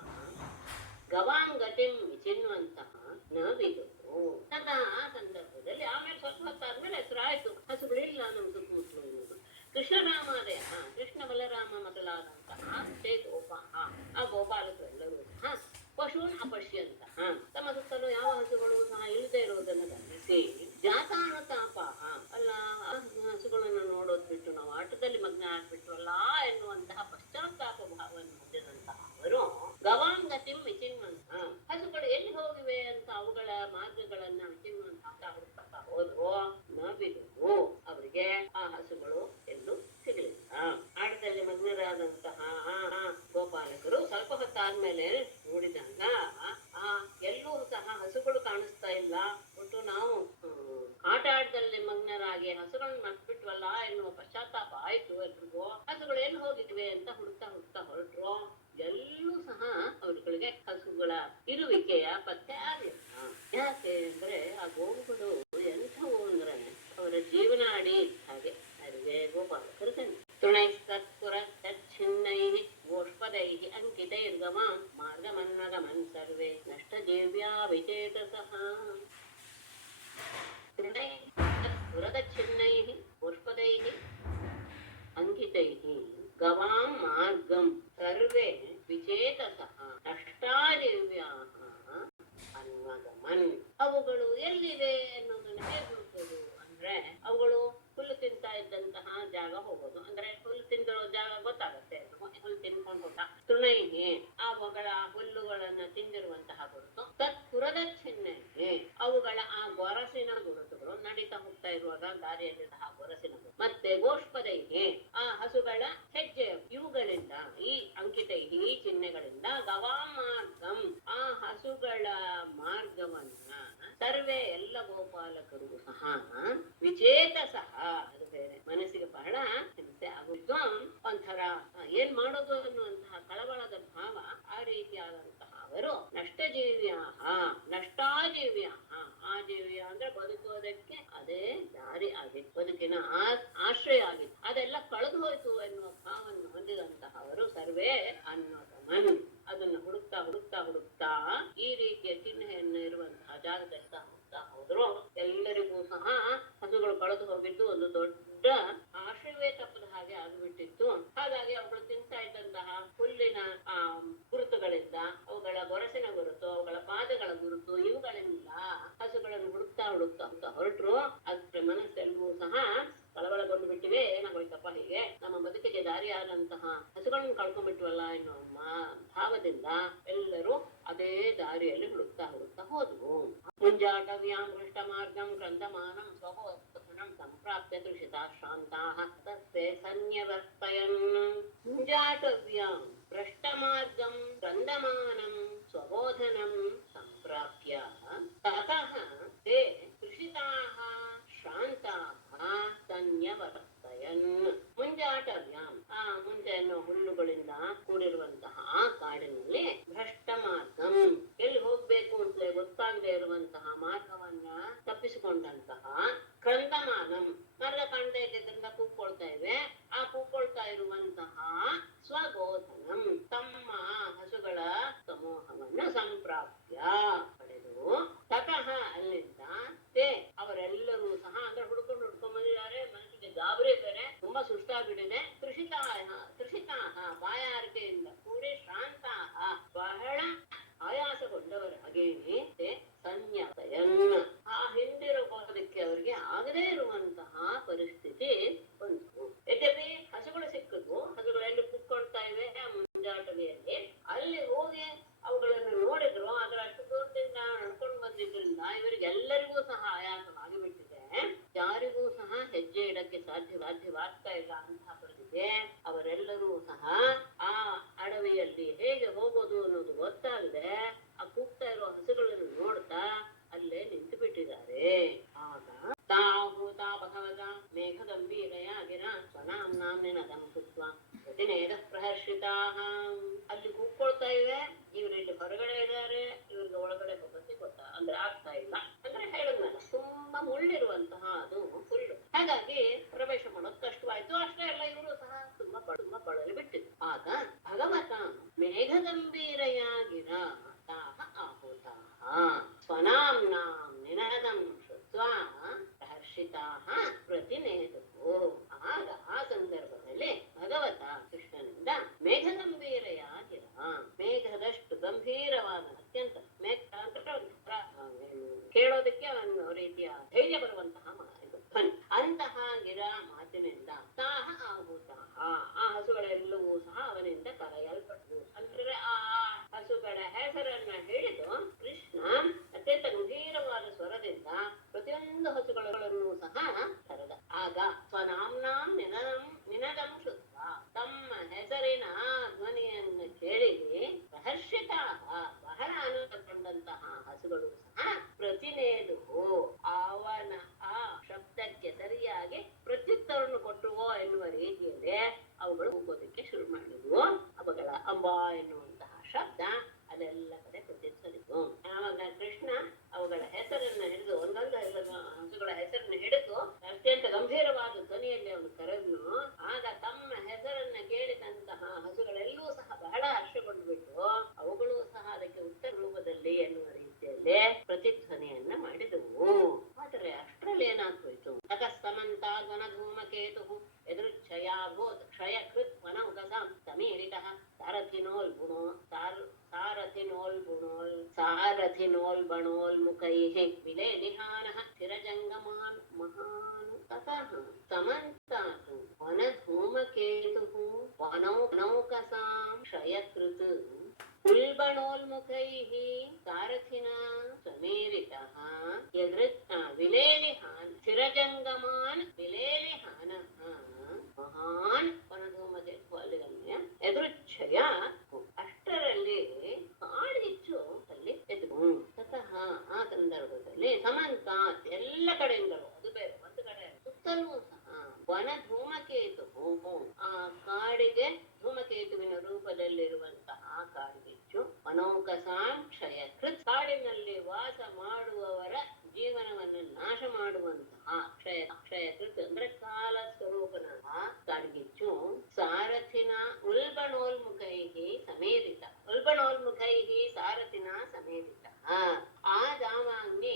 ಗವಾಂ ಗತಿಂ ವಿಚಿನ್ವಂತಹ ನ ವಿದುಹು. ತದಾ ಆ ಸಂದರ್ಭದಲ್ಲಿ ಆಮೇಲೆ ಸ್ವಲ್ಪ ಹೊತ್ತಾದ್ಮೇಲೆ ಹೆಸರಾಯ್ತು, ಹಸುಗಳಿಲ್ಲ ನಮ್ಮ ಸುತ್ತಮುತ್ತಲು ಅನ್ನೋದು. ಕೃಷ್ಣರಾಮಾದಯ, ಕೃಷ್ಣ ಬಲರಾಮ ಮೊದಲಾದಂತಹ ತೇ ಗೋಪಾಹ, ಆ ಗೋಪಾಲಕರೆಲ್ಲರೂ ಸಹ ಪಶೂನ್ ಅಪಶ್ಯಂತಹ, ತಮ್ಮ ಸುತ್ತಲೂ ಯಾವ ಹಸುಗಳು ಸಹ ಇಲ್ಲದೆ ಇರುವುದನ್ನು ಗಮನಿಸಿ ಜಾತಾನುತಾಪಾಹ, ಅಲ್ಲ ಆ ಹಸುಗಳನ್ನು ನೋಡೋದ್ ಬಿಟ್ಟು ನಾವು ಆಟದಲ್ಲಿ ಮಗ್ನ ಆಗ್ಬಿಟ್ವಲ್ಲ ಎನ್ನುವಂತಹ ಪಶ್ಚಾತ್ತಾಪ ಭಾವವನ್ನು ಹೊಂದಿದಂತಹ ಅವರು ಗವಾಂ ಗತಿಂ ವಿಚಿನ್ವಂತ, ಹಸುಗಳು ಎಲ್ಲಿ ಹೋಗಿವೆ ಅಂತ ಅವುಗಳ ಮಾರ್ಗಗಳನ್ನ ವಿಚಿನ್ವಂತ ಹುಡುಕ್ತಾ ಹೋದ್ರು. ನವಿಲು ಅವರಿಗೆ ಆ ಹಸುಗಳು ಎಲ್ಲೂ ಸಿಗಲಿಲ್ಲ. ಆಟದಲ್ಲಿ ಮಗ್ನರಾದಂತಹ ಗೋಪಾಲಕರು ಸ್ವಲ್ಪ ಹೊತ್ತಾದ್ಮೇಲೆ ನೋಡಿದಾಗ ಎಲ್ಲೂ ಸಹ ಹಸುಗಳು ಕಾಣಿಸ್ತಾ ಇಲ್ಲ. ಒಟ್ಟು ನಾವು ಆಟ ಆಟದಲ್ಲಿ ಮಗ್ನರಾಗಿ ಹಸುಗಳನ್ನ ಮರ್ತ್ಬಿಟ್ವಲ್ಲ ಎನ್ನುವ ಪಶ್ಚಾತ್ತಾಪ ಆಯ್ತು ಎಲ್ರಿಗೂ. ಹಸುಗಳು ಎಲ್ಲಿ ಹೋಗಿದ್ವಿ ಅಂತ ಹುಡುಕ್ತಾ ಹುಡುಕ್ತಾ ಹೊರಟ್ರು. ಎಲ್ಲೂ ಸಹ ಅವರುಗಳಿಗೆ ಹಸುಗಳ ಇರುವಿಕೆಯ ಪತ್ತೆ ಆಗಲಿಲ್ಲ. ಯಾಕೆ ಅಂದ್ರೆ ಆ ಗೋವುಗಳು ಎಂಥವು ಅಂದ್ರೆ ಅವರ ಜೀವನ ಅಡಿ ಹಾಗೆ ಅರಿಗೆ ಗೋಪಾಲಕರು ತಂದೆ ತುಣೈಸ್ತತ್ಪುರ ತಚ್ಛಿನ್ನೈ ಗೋಷ್ಪದೈ ಅಂಕಿತೈರ್ಗಮಾಂ ಮಾರ್ಗಮನ್ವಗಮನ್ ಸರ್ವೇ ನಷ್ಟ ಜೀವ್ಯಾ ವಿಚೇತಸಃ. ತುಣೈಸ್ತತ್ಪುರದಚ್ಛಿನ್ನೈ ಗೋಷ್ಪದೈ ಅಂಕಿತೈಃ ಗವಾಂ ಮಾರ್ಗಂ ಸರ್ವೇ ವಿಚೇತಸಃ ನಷ್ಟಾದಿವ್ಯಾಃ ಅನ್ವಗಮನ್. ಅವುಗಳು ಎಲ್ಲಿವೆ ಅನ್ನೋದನ್ನ ಹೇಗೆ ಹುಡುಕೋದು ಅಂದ್ರೆ, ಅವುಗಳು ಹುಲ್ಲು ತಿಂತಾ ಇದ್ದಂತಹ ಜಾಗ ಹೋಗೋದು. ಅಂದ್ರೆ ಹುಲ್ಲು ತಿಂದಿರೋ ಜಾಗ ಗೊತ್ತಾಗತ್ತೆ, ಹುಲ್ಲು ತಿನ್ಕೊಂಡು ಹೋದ ತೃಣೈಹಿ, ಅವುಗಳ ಹುಲ್ಲುಗಳನ್ನ ತಿಂದಿರುವಂತಹ ಗುರುತು. ತತ್ಪುರದ ಚಿಹ್ನೆ, ಅವುಗಳ ಆ ಗೊರಸಿನ ಗುರುತುಗಳು, ನಡೀತಾ ಹೋಗ್ತಾ ಇರುವಾಗ ದಾರಿಯಲ್ಲಿದ್ದ ಆ ಗೊರಸಿನ ಗುರುತು. ಮತ್ತೆ ಗೋಷ್ಪದೈಹಿ, ಆ ಹಸುಗಳ ಹೆಜ್ಜೆ, ಇವುಗಳಿಂದ ಈ ಅಂಕಿತೈಹಿ ಚಿಹ್ನೆಗಳಿಂದ ಗವಾಂ ಮಾರ್ಗಂ, ಆ ಹಸುಗಳ ಮಾರ್ಗವನ್ನ ಸರ್ವೇ ಎಲ್ಲ ಗೋಪಾಲಕರು ಸಹ ವಿಚೇತ ಸಹ, ಅದು ಬೇರೆ ಮನಸ್ಸಿಗೆ ಬಹಳ ಹಿಂಸೆ ಆಗುತ್ತೋ, ಒಂಥರ ಏನ್ ಮಾಡೋದು ಅನ್ನುವಂತಹ ಕಳವಳದ ಭಾವ. ಆ ರೀತಿಯಾದಂತಹ ಅವರು ನಷ್ಟಜೀವ್ಯಾಹ ನಷ್ಟಾಜೀವ್ಯಾಹ, ಆಜೀವ್ಯ ಅಂದ್ರೆ ಬದುಕುವುದಕ್ಕೆ ಅದೇ ದಾರಿ ಆಗಿತ್ತು, ಬದುಕಿನ ಆಶ್ರಯ ಆಗಿತ್ತು, ಅದೆಲ್ಲ ಕಳೆದು ಹೋಯ್ತು ಎನ್ನುವ ಭಾವವನ್ನು ಹೊಂದಿದಂತಹ ಅವರು ಸರ್ವೇ ಅನ್ವಗಮನ್, ಅದನ್ನು ಹುಡುಕ್ತಾ ಹುಡುಕ್ತಾ ಹುಡುಕ್ತಾ ಈ ರೀತಿಯ ಚಿಹ್ನೆಯನ್ನು ಇರುವಂತಹ ಜಾಗದಲ್ಲಿ ಹೋಗ್ತಾ ಹೋದ್ರು. ಎಲ್ಲರಿಗೂ ಸಹ ಹಸುಗಳು ಕಳೆದು ಹೋಗಿದ್ದು ಒಂದು ದೊಡ್ಡ ಆಶ್ರಯವೇ ತಪ್ಪದ ಹಾಗೆ ಆಗಿಬಿಟ್ಟಿತ್ತು. ಹಾಗಾಗಿ ಅವುಗಳು ತಿಂತಾ ಇದ್ದಂತಹ ಹುಲ್ಲಿನ ಗುರುತುಗಳಿಂದ, ಅವುಗಳ ಗೊರಸಿನ ಗುರುತು, ಅವುಗಳ ಪಾದಗಳ ಗುರುತು, ಇವುಗಳಿಂದ ಹಸುಗಳನ್ನು ಹುಡುಕ್ತಾ ಹುಡುಕ್ತಾ ಹುಡುಕ್ತಾ ಹೊರಟ್ರು. ಅದ್ರ ಮನಸ್ಸೆಲ್ಲವೂ ಸಹ ಕಳವಳಗೊಂಡು ಬಿಟ್ಟಿವೆ. ಏನಾಗೋಯ್ತಪ್ಪ, ಹೀಗೆ ನಮ್ಮ ಬದುಕಿಗೆ ದಾರಿಯಾದಂತಹ ಹಸುಗಳನ್ನು ಕಳ್ಕೊಂಡ್ಬಿಟ್ವಲ್ಲ ಎನ್ನುವ ಭಾವದಿಂದ ಎಲ್ಲರೂ ಅದೇ ದಾರಿಯಲ್ಲಿ ಹುಡುಕ್ತಾ ಹುಡುಕ್ತಾ ಹೋದ್ವು. ಮುಂಜಾಟವ್ಯಾಂ ಭ್ರಷ್ಟ ಮಾರ್ಗಂ ಕ್ರಂದಮಾನಂ ಸ್ವಭವಂ ಸಂಪ್ರಾಪ್ಯ ತೃಷಿತಾ ಶ್ರಾಂತಾಃ ತಸ್ತೆ ಸನ್ಯವರ್ತಯನ್. ಮುಂಜಾಟವ್ಯಾಂ ಭ್ರಷ್ಟ ಮಾರ್ಗಂ ಕ್ರಂದಮಾನಂ ಸ್ವಬೋಧನಂ ಸಂಪ್ರಾಪ್ಯ ತತಃ ತೇ ಕೃಷಿತಾಃ ಶ್ರಾಂತಾಃ ಸನ್ಯವರ್ತಯನ್. ಮುಂಜಾಟವ್ಯಾಂ, ಮುಂಜಾನೆ ಹುಲ್ಲುಗಳಿಂದ ಕೂಡಿರುವಂತಹ ಆ ಕಾಡಿನಲ್ಲಿ ಭ್ರಷ್ಟ ಮಾರ್ಗಂ, ಎಲ್ಲಿ ಹೋಗ್ಬೇಕು ಅಂತಲೇ ಗೊತ್ತಾಗದೆ ಇರುವಂತಹ ಮಾರ್ಗವನ್ನ ತಪ್ಪಿಸಿಕೊಂಡಂತಹ ಕ್ರಂದಮಾನಂ, ಮರದ ಕಾಣ್ತಾ ಇದ್ದರಿಂದ ಕೂಗ್ಕೊಳ್ತಾ ಇವೆ, ಆ ಕೂಗ್ಕೊಳ್ತಾ ಇರುವಂತಹ ಸ್ವಬೋಧನಂ, ತಮ್ಮ ಹಸುಗಳ ಸಮೂಹವನ್ನು ಸಂಪ್ರಾಪ್ಯ ಪಡೆದು ತತಃ ಅಲ್ಲಿಂದ ತೇ ಅವರೆಲ್ಲರೂ ಸಹ ಅಂದ್ರೆ ಹುಡ್ಕೊಂಡು ಬಂದಿದ್ದಾರೆ. ಮನಸ್ಸಿಗೆ ಗಾಬರಿ ಬೇರೆ, ತುಂಬಾ ಸುಸ್ತಾಗ್ಬಿಟ್ಟಿದೆ. ಕೃಷಿತಾಹ ಬಾಯಾರಿಕೆಯಿಂದ ಕೂಡಿ ಶ್ರಾಂತಾಹ ಬಹಳ ಆಯಾಸಗೊಂಡವರಾಗೇನೆ ಸಂಯತಯನ್, ಆ ಹಿಂದಿರುಗೋದಕ್ಕೆ ಅವರಿಗೆ ಆಗದೇ ಇರುವಂತಹ ಪರಿಸ್ಥಿತಿ ಬಂತು. ಯದ್ಯಪಿ ಹಸುಗಳು ಸಿಕ್ಕಿದ್ವು, ಹಸುಗಳೆಲ್ಲಿ ಕುತ್ಕೊಳ್ತಾ ಇವೆ ಮುಂಜಾಟವಿಯಲ್ಲಿ, ಅಲ್ಲಿ ಹೋಗಿ ಅವುಗಳನ್ನು ನೋಡಿದ್ರು. ಅದರ ಅಷ್ಟು ದೂರದಿಂದ ನಡ್ಕೊಂಡು ಬಂದಿದ್ರಿಂದ ಇವರಿಗೆಲ್ಲರಿಗೂ ಸಹ ಆಯಾಸವಾಗಿ ಬಿಟ್ಟಿದೆ. ಯಾರಿಗೂ ಸಹ ಹೆಜ್ಜೆ ಇಡಕ್ಕೆ ಸಾಧ್ಯವಾಗ್ತಾ ಇಲ್ಲ ಅಂತಹ ಪರಿಸ್ಥಿತಿ. ಅವರೆಲ್ಲರೂ ಸಹ ಆ ಅಡವಿಯಲ್ಲಿ ಹೇಗೆ ಹೋಗೋದು ಅನ್ನೋದು ಗೊತ್ತಾಗದೆ ಆ ಕೂಗ್ತಾ ಇರೋ ಹಸುಗಳನ್ನು ನೋಡ್ತಾ ಅಲ್ಲೇ ನಿಂತು ಬಿಟ್ಟಿದ್ದಾರೆ. ಆಗ ತಾಹೂತಾ ಭಗವತ ಮೇಘಗಂಭೀರಯ ಗಿರ ಸ್ವನಾಂನಾಮ್ನಿನದಂ ಕೃತ್ವ ಪ್ರತಿನೇದ ಪ್ರಹರ್ಷಿತಾಃ. ಅಲ್ಲಿ ಕೂಗ್ಕೊಳ್ತಾ ಇವೆ, ಇವರಿಲ್ಲಿ ಹೊರಗಡೆ ಇದ್ದಾರೆ, ಇವ್ರಿಗೆ ಒಳಗಡೆ ಹೋಗಕ್ಕೆ ಅಂದ್ರೆ ಆಗ್ತಾ ಇಲ್ಲ. ಅಂದ್ರೆ ಹೇಳಿದ್ನಲ್ಲ, ತುಂಬಾ ಮುಳ್ಳಿರುವಂತಹ ಅದು ಹುಲ್ಲು, ಹಾಗಾಗಿ ಪ್ರವೇಶ ಮಾಡೋದು ಕಷ್ಟವಾಯ್ತು. ಅಷ್ಟೇ ಅಲ್ಲ, ಇವರು ಸಹ ತುಂಬಾ ಬಳಲಿ ಬಿಟ್ಟಿದ್ರು. ಆಗ ಭಗವತ ಮೇಘಗಂಭೀರಯ ಗಿರ ತಾಹ ಆಹುತಾಃ ಸ್ವನಾಮ್ನಾಂ ನಿನದಂ ಶ್ರುತ್ವಾ ಪ್ರಹರ್ಷಿತಾಃ ಪ್ರತಿನೇದುಃ. ಆಗ ಆ ಸಂದರ್ಭದಲ್ಲಿ ಭಗವತ ಕೃಷ್ಣನಿಂದ ಮೇಘಗಂಭೀರಯ ಗಿರ, ಮೇಘದಷ್ಟು ಗಂಭೀರವಾದ ಅತ್ಯಂತ ಕೇಳೋದಕ್ಕೆ ಒಂದು ರೀತಿಯ ಧೈರ್ಯ ಬರುವಂತಹ ಧ್ವನಿ, ಅಂತಹ ಗಿರ ಮಾತಿನಿಂದ ತಾಹ ಆಹುತಾಃ ಆ ಹಸುಗಳೆಲ್ಲವೂ ಸಹ ಅವನಿಂದ ಕರೆಯಲ್ಪಟ್ಟವು. ಅಂದ್ರೆ ಆ ಹಸುಗಳ ಹೆಸರನ್ನ ಹೇಳಿದು ಕೃಷ್ಣ ಅತ್ಯಂತ ಗಂಭೀರವಾದ ಸ್ವರದಿಂದ ಪ್ರತಿಯೊಂದು ಹಸುಗಳನ್ನು ಸಹ ಕರೆದ. ಆಗ ಸ್ವನಾಮ್ನಾಂ ನಿನದಂ ಶುದ್ಧ, ತಮ್ಮ ಹೆಸರಿನ ಧ್ವನಿಯನ್ನು ಕೇಳಿ ಪ್ರಹರ್ಷಿತಾಃ ಬಹಳ ಆನಂದಗೊಂಡಂತಹ ಹಸುಗಳು ಸಹ ಪ್ರತಿನೇದು ಅವನ ಆ ಶಬ್ದಕ್ಕೆ ಸರಿಯಾಗಿ ಪ್ರತ್ಯುತ್ತರವನ್ನು ಕೊಟ್ಟುವೋ ಎನ್ನುವ ರೀತಿಯಲ್ಲಿ ಅವುಗಳು ಹೋಗೋದಕ್ಕೆ ಶುರು ಮಾಡಿದ್ವು. ಅವುಗಳ ಅಂಬಾ ಎನ್ನುವಂತಹ ಶಬ್ದ ಅದೆಲ್ಲ ಕಡೆ ಪ್ರತಿಧ್ವನಿತು. ಆವಾಗ ಕೃಷ್ಣ ಅವುಗಳ ಹೆಸರನ್ನ ಹಿಡಿದು, ಒಂದೊಂದು ಹಸುಗಳ ಹೆಸರನ್ನ ಹಿಡಿದು ಅತ್ಯಂತ ಗಂಭೀರವಾದ ಧ್ವನಿಯಲ್ಲಿ ಅವನು ಕರೆದನು. ಆಗ ತಮ್ಮ ಹೆಸರನ್ನ ಕೇಳಿದಂತಹ ಹಸುಗಳೆಲ್ಲೂ ಸಹ ಬಹಳ ಹರ್ಷಗೊಂಡು ಬಿಟ್ಟು ಅವುಗಳು ಸಹ ಅದಕ್ಕೆ ಉತ್ತರ ರೂಪದಲ್ಲಿ ಎನ್ನುವ ರೀತಿಯಲ್ಲಿ ಪ್ರತಿಧ್ವನಿಯನ್ನ ಮಾಡಿದವು. ಆದರೆ ಅಷ್ಟರಲ್ಲಿ ಏನಾಗ್ತೋಯ್ತು, ತತಸ್ತಮಂತಾತ್ ವನಧೂಮಕೇತು ಎದೃಚ್ಛಯಾಭೂತ್ ಕ್ಷಯಕೃತ್ ವನೌಕಸಾಂ ಸಮೀರಿತಃ ಸಾರಥಿನೋಲ್ಬಣೋಲ್ಮುಖೈಃ ವಿಲೇಲಿಹಾನಃ ಸ್ಥಿರಜಂಗಮಾನ್ ಮಹಾನ್. ತತಃ ಸಮಂತಾತ್ ವನಧೂಮಕೇತುಃ ವನೌಕಸಾಂ ಕ್ಷಯಕೃತ್ ಉಲ್ಬಣೋಲ್ಮುಖೈಃ ಸಾರಥಿನಾ ಸಮೀರಿತಃ ವಿಲೇಲಿಹಾನ್ ಸ್ಥಿರಜಂಗಮಾನ್ ವಿಲೇಲಿಹಾನಃ ಮಹಾನ್ ವನಧೂಮಕೇತು ಅಲ್ಲಿಗಮ್ಯ ಎದೃಚ್ಛಯ. ಅಷ್ಟರಲ್ಲಿ ಕಾಡ್ಗಿಚ್ಚು ಅಲ್ಲಿ ಎದುರು. ತತಃ ಆ ಸಂದರ್ಭದಲ್ಲಿ ಸಮಂತಾತ್ ಎಲ್ಲ ಕಡೆಯಿಂದಲೂ, ಅದು ಬೇರೆ ಒಂದು ಕಡೆ ಸುತ್ತಲೂ ಸಹ ವನ ಧೂಮಕೇತು, ಆ ಕಾಡಿಗೆ ಧೂಮಕೇತುವಿನ ರೂಪದಲ್ಲಿರುವಂತಹ ಕಾಡ್ಗಿಚ್ಚು ವನೌಕಸಾಂ ಕ್ಷಯಕೃತ್, ಕಾಡಿನಲ್ಲಿ ವಾಸ ಮಾಡುವವರ ಜೀವನವನ್ನು ನಾಶ ಮಾಡುವಂತಹ ಕ್ಷಯಕೃತ್ ಅಂದ್ರೆ ಕಾಲ ಸ್ವರೂಪನಃ ಕಾಡ್ಗಿಚ್ಚು ಸಾರಥಿನ ಉಲ್ಬಣೋಲ್ಮುಖೈಹಿ ಸಮೀರಿತ, ಉಲ್ಬಣೋಲ್ಮುಖೈಹಿ ಸಾರಥಿನ ಸಮೀರಿತ. ಆ ಜಾಮಾಗ್ನಿ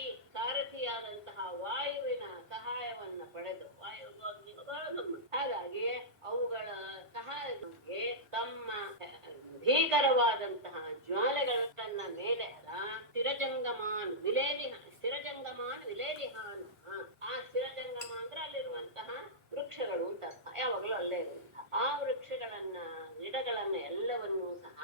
ಈ ಸಾರಥಿಯಾದಂತಹ ವಾಯುವಿನ ಸಹಾಯವನ್ನ ಪಡೆದು, ಹಾಗಾಗಿ ಅವುಗಳ ಸಹಾಯದೊಂದಿಗೆ ತಮ್ಮ ಭೀಕರವಾದಂತಹ ಜ್ವಾಲೆಗಳನ್ನ ಮೇಲೆ ಸ್ಥಿರಜಂಗಮಾನ್ ವಿಲೇಲಿಹಾನ್, ಆ ಸ್ಥಿರಜಂಗಮ ಅಂದ್ರೆ ಅಲ್ಲಿರುವಂತಹ ವೃಕ್ಷಗಳು ಅಂತ ಅರ್ಥ, ಯಾವಾಗಲೂ ಅಲ್ಲೇ ಇರುವಂತಹ ಆ ವೃಕ್ಷಗಳನ್ನ ಗಿಡಗಳನ್ನ ಎಲ್ಲವನ್ನೂ ಸಹ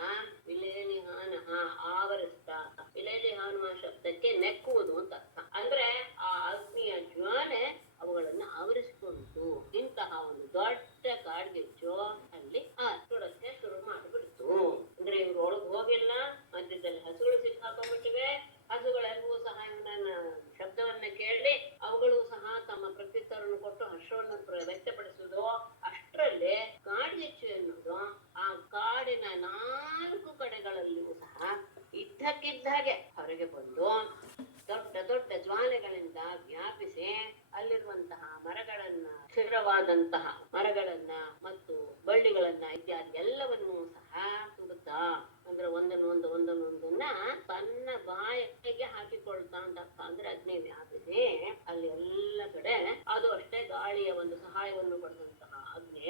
ವಿಲೇಲಿಹಾನಃ ಆವರಿಸ್ತಾ, ವಿಲೇಲಿಹಾನುವ ಶಬ್ದಕ್ಕೆ ನೆಕ್ಕುವುದು ಅಂತ ಅರ್ಥ. ಅಂದ್ರೆ ಆ ಅಗ್ನಿಯ ಜ್ವಾಲೆ ಅವುಗಳನ್ನ ಆವರಿಸಿಕೊಂಡು ಇಂತಹ ಒಂದು ದೊಡ್ಡ ಕಾಡ್ಗಿಚ್ಚು ಅಲ್ಲಿ ಸುಡಕ್ಕೆ ಶುರು ಮಾಡಿಬಿಡ್ತು. ಅಂದ್ರೆ ಇವ್ರೊಳಗೆ ಇದ್ದಕ್ಕಿದ್ದಾಗೆ ಹೊರಗೆ ಬಂದು ದೊಡ್ಡ ದೊಡ್ಡ ಜ್ವಾಲೆಗಳಿಂದ ವ್ಯಾಪಿಸಿ ಅಲ್ಲಿರುವಂತಹ ಮರಗಳನ್ನ, ಸ್ಥಿರವಾದಂತಹ ಮರಗಳನ್ನ ಮತ್ತು ಬಳ್ಳಿಗಳನ್ನ ಇತ್ಯಾದಿ ಎಲ್ಲವನ್ನೂ ಸಹ ಸುಡುತ್ತಾ, ಅಂದ್ರೆ ಒಂದನ್ನೊಂದನ್ನ ತನ್ನ ಬಾಯಿಗೆ ಹಾಕಿಕೊಳ್ತಾ ಅಂತ ಅರ್ಥ. ಅಂದ್ರೆ ಅಗ್ನಿ ವ್ಯಾಪಿಸಿ ಅಲ್ಲಿ ಎಲ್ಲ ಕಡೆ ಅದು ಅಷ್ಟೇ ಗಾಳಿಯ ಒಂದು ಸಹಾಯವನ್ನು ಪಡೆದಂತಹ ಅಗ್ನಿ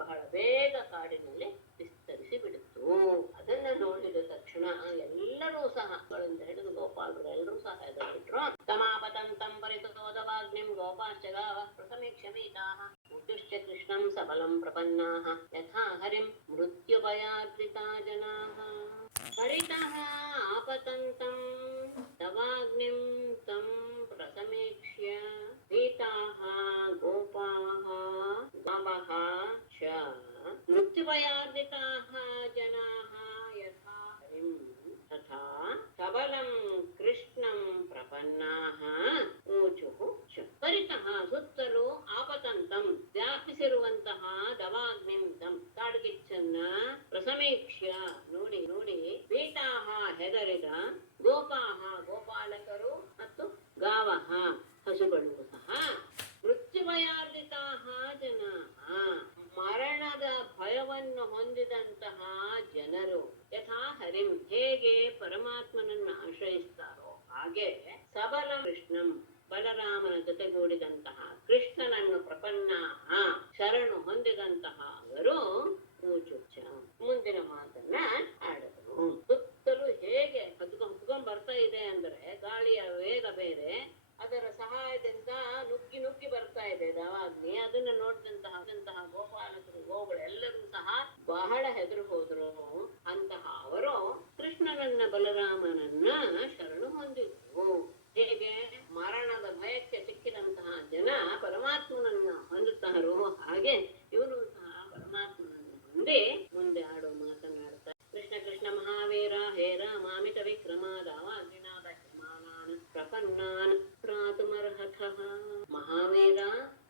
ಬಹಳ ಬೇಗ ಕಾಡಿನಲ್ಲಿ ವಿಸ್ತರಿಸಿ ಬಿಡುತ್ತು. ಅದನ್ನ ನೋಡಿದ ತಕ್ಷಣ ಎಲ್ಲರೂ ಸಹ ಗಳಿಂದ ಹಿಡಿದು ಗೋಪಾಲರು ಎಲ್ಲರೂ ಸಹ ಎದುರಿಟ್ರು. ತಮಾಪತಂತಂ ಪರಿತೋದವಾಗ್ನಿಂ ಗೋಪಾಶ್ಚ ಗಾವಃ ಪ್ರಸಮೇಕ್ಷಮೀತಾಃ ಉದ್ದಿಶ್ಯ ಕೃಷ್ಣಂ ಸಬಲಂ ಪ್ರಪನ್ನಾಃ ಯಥಾ ಹರಿಂ ಮೃತ್ಯುಭಯಾರ್ಜಿತಾ ಜನಾಃ. ಪರಿತಃ ಆಪತಂತಂ ತವಾಗ್ನಿಂ ತಂ ಪ್ರಸಮೇಕ್ಷ್ಯ ಭೀತಾಃ ಗೋಪಾಃ ಗಾವಃ ಚ ಮೃತ್ಯುಭಯಾರ್ಜಿತಾಃ ಜನಾಃ ಯಥಾ ಹರಿಂ ತಥಾ ಸಬಲಂ ಕೃಷ್ಣಂ ಪ್ರಪನ್ನಾಃ ಊಚುಃ ಚ. ಪರಿತಃ ಸುತ್ತಲೂ ಆಪತಂತಂ ವ್ಯಾಪಿಸಿರುವಂತಹ ದವಾಗ್ನಿಂ ತಂ ಕಾಡ್ಗಿಚ್ಚನ್ನ ಪ್ರಸಮೇಕ್ಷ್ಯ ನೋಡಿ ನೋಡಿ ಭೀತಾಃ ಹೆದರಿದ ಗೋಪಾಃ ಗೋಪಾಲಕರು ಮತ್ತು ಗಾವಃ ಹಸುಗಳು ಸಹ ಮೃತ್ಯುಭಯಾರ್ಜಿತಾಃ ಜನಾಃ ಮರಣದ ಭಯವನ್ನು ಹೊಂದಿದಂತಹ ಜನರು ಯಥಾ ಹರಿಂ ಹೇಗೆ ಪರಮಾತ್ಮನನ್ನ ಆಶ್ರಯಿಸ್ತಾರೋ ಹಾಗೆ ಸಬಲ ಕೃಷ್ಣಂ ಬಲರಾಮನ ಜೊತೆಗೂಡಿದಂತಹ ಕೃಷ್ಣನನ್ನು ಪ್ರಪನ್ನಾಹ ಶರಣು ಹೊಂದಿದಂತಹ ಅವರು ಊಚುಚ್ಚ ಮುಂದಿನ ಮಾತನ್ನ ಆಡಿದರು. ಸುತ್ತಲೂ ಹೇಗೆ ಹತ್ಕೊಂಡ್ ಬರ್ತಾ ಇದೆ ಅಂದ್ರೆ ಗಾಳಿಯ ವೇಗ ಬೇರೆ, ಅದರ ಸಹಾಯದಿಂದ ನುಗ್ಗಿ ನುಗ್ಗಿ ಬರ್ತಾ ಇದೆ ದವಾಗ್ನಿ. ಅದನ್ನ ನೋಡಿದಂತಹ ಗೋಪಾಲಕರು ಗೋಗಳೆಲ್ಲರೂ ಸಹ ಬಹಳ ಹೆದರು ಹೋದ್ರು. ಅಂತಹ ಅವರು ಕೃಷ್ಣನನ್ನ ಬಲರಾಮನನ್ನ ಶರಣು ಹೊಂದಿದ್ರು. ಹೇಗೆ ಮರಣದ ಭಯಕ್ಕೆ ಸಿಕ್ಕಿದಂತಹ ಜನ ಪರಮಾತ್ಮನನ್ನ ಹೊಂದುತ್ತಾರೋ ಹಾಗೆ ಇವರು ಸಹ ಪರಮಾತ್ಮನನ್ನು ಹೊಂದಿ ಮುಂದೆ ಆಡೋ ಮಾತನಾಡ್ತಾರೆ. ಕೃಷ್ಣ ಕೃಷ್ಣ ಮಹಾವೀರ ಹೇ ರಾಮಾಮಿತ ವಿಕ್ರಮ ದಾವಾಗ್ನಿನಾದ ಹಿಮಾನಾನ್ ಪ್ರಪನ್ನಾನ್ ಪ್ರಾತುಮರ್ಹತಃ. ಮಹಾವೀರ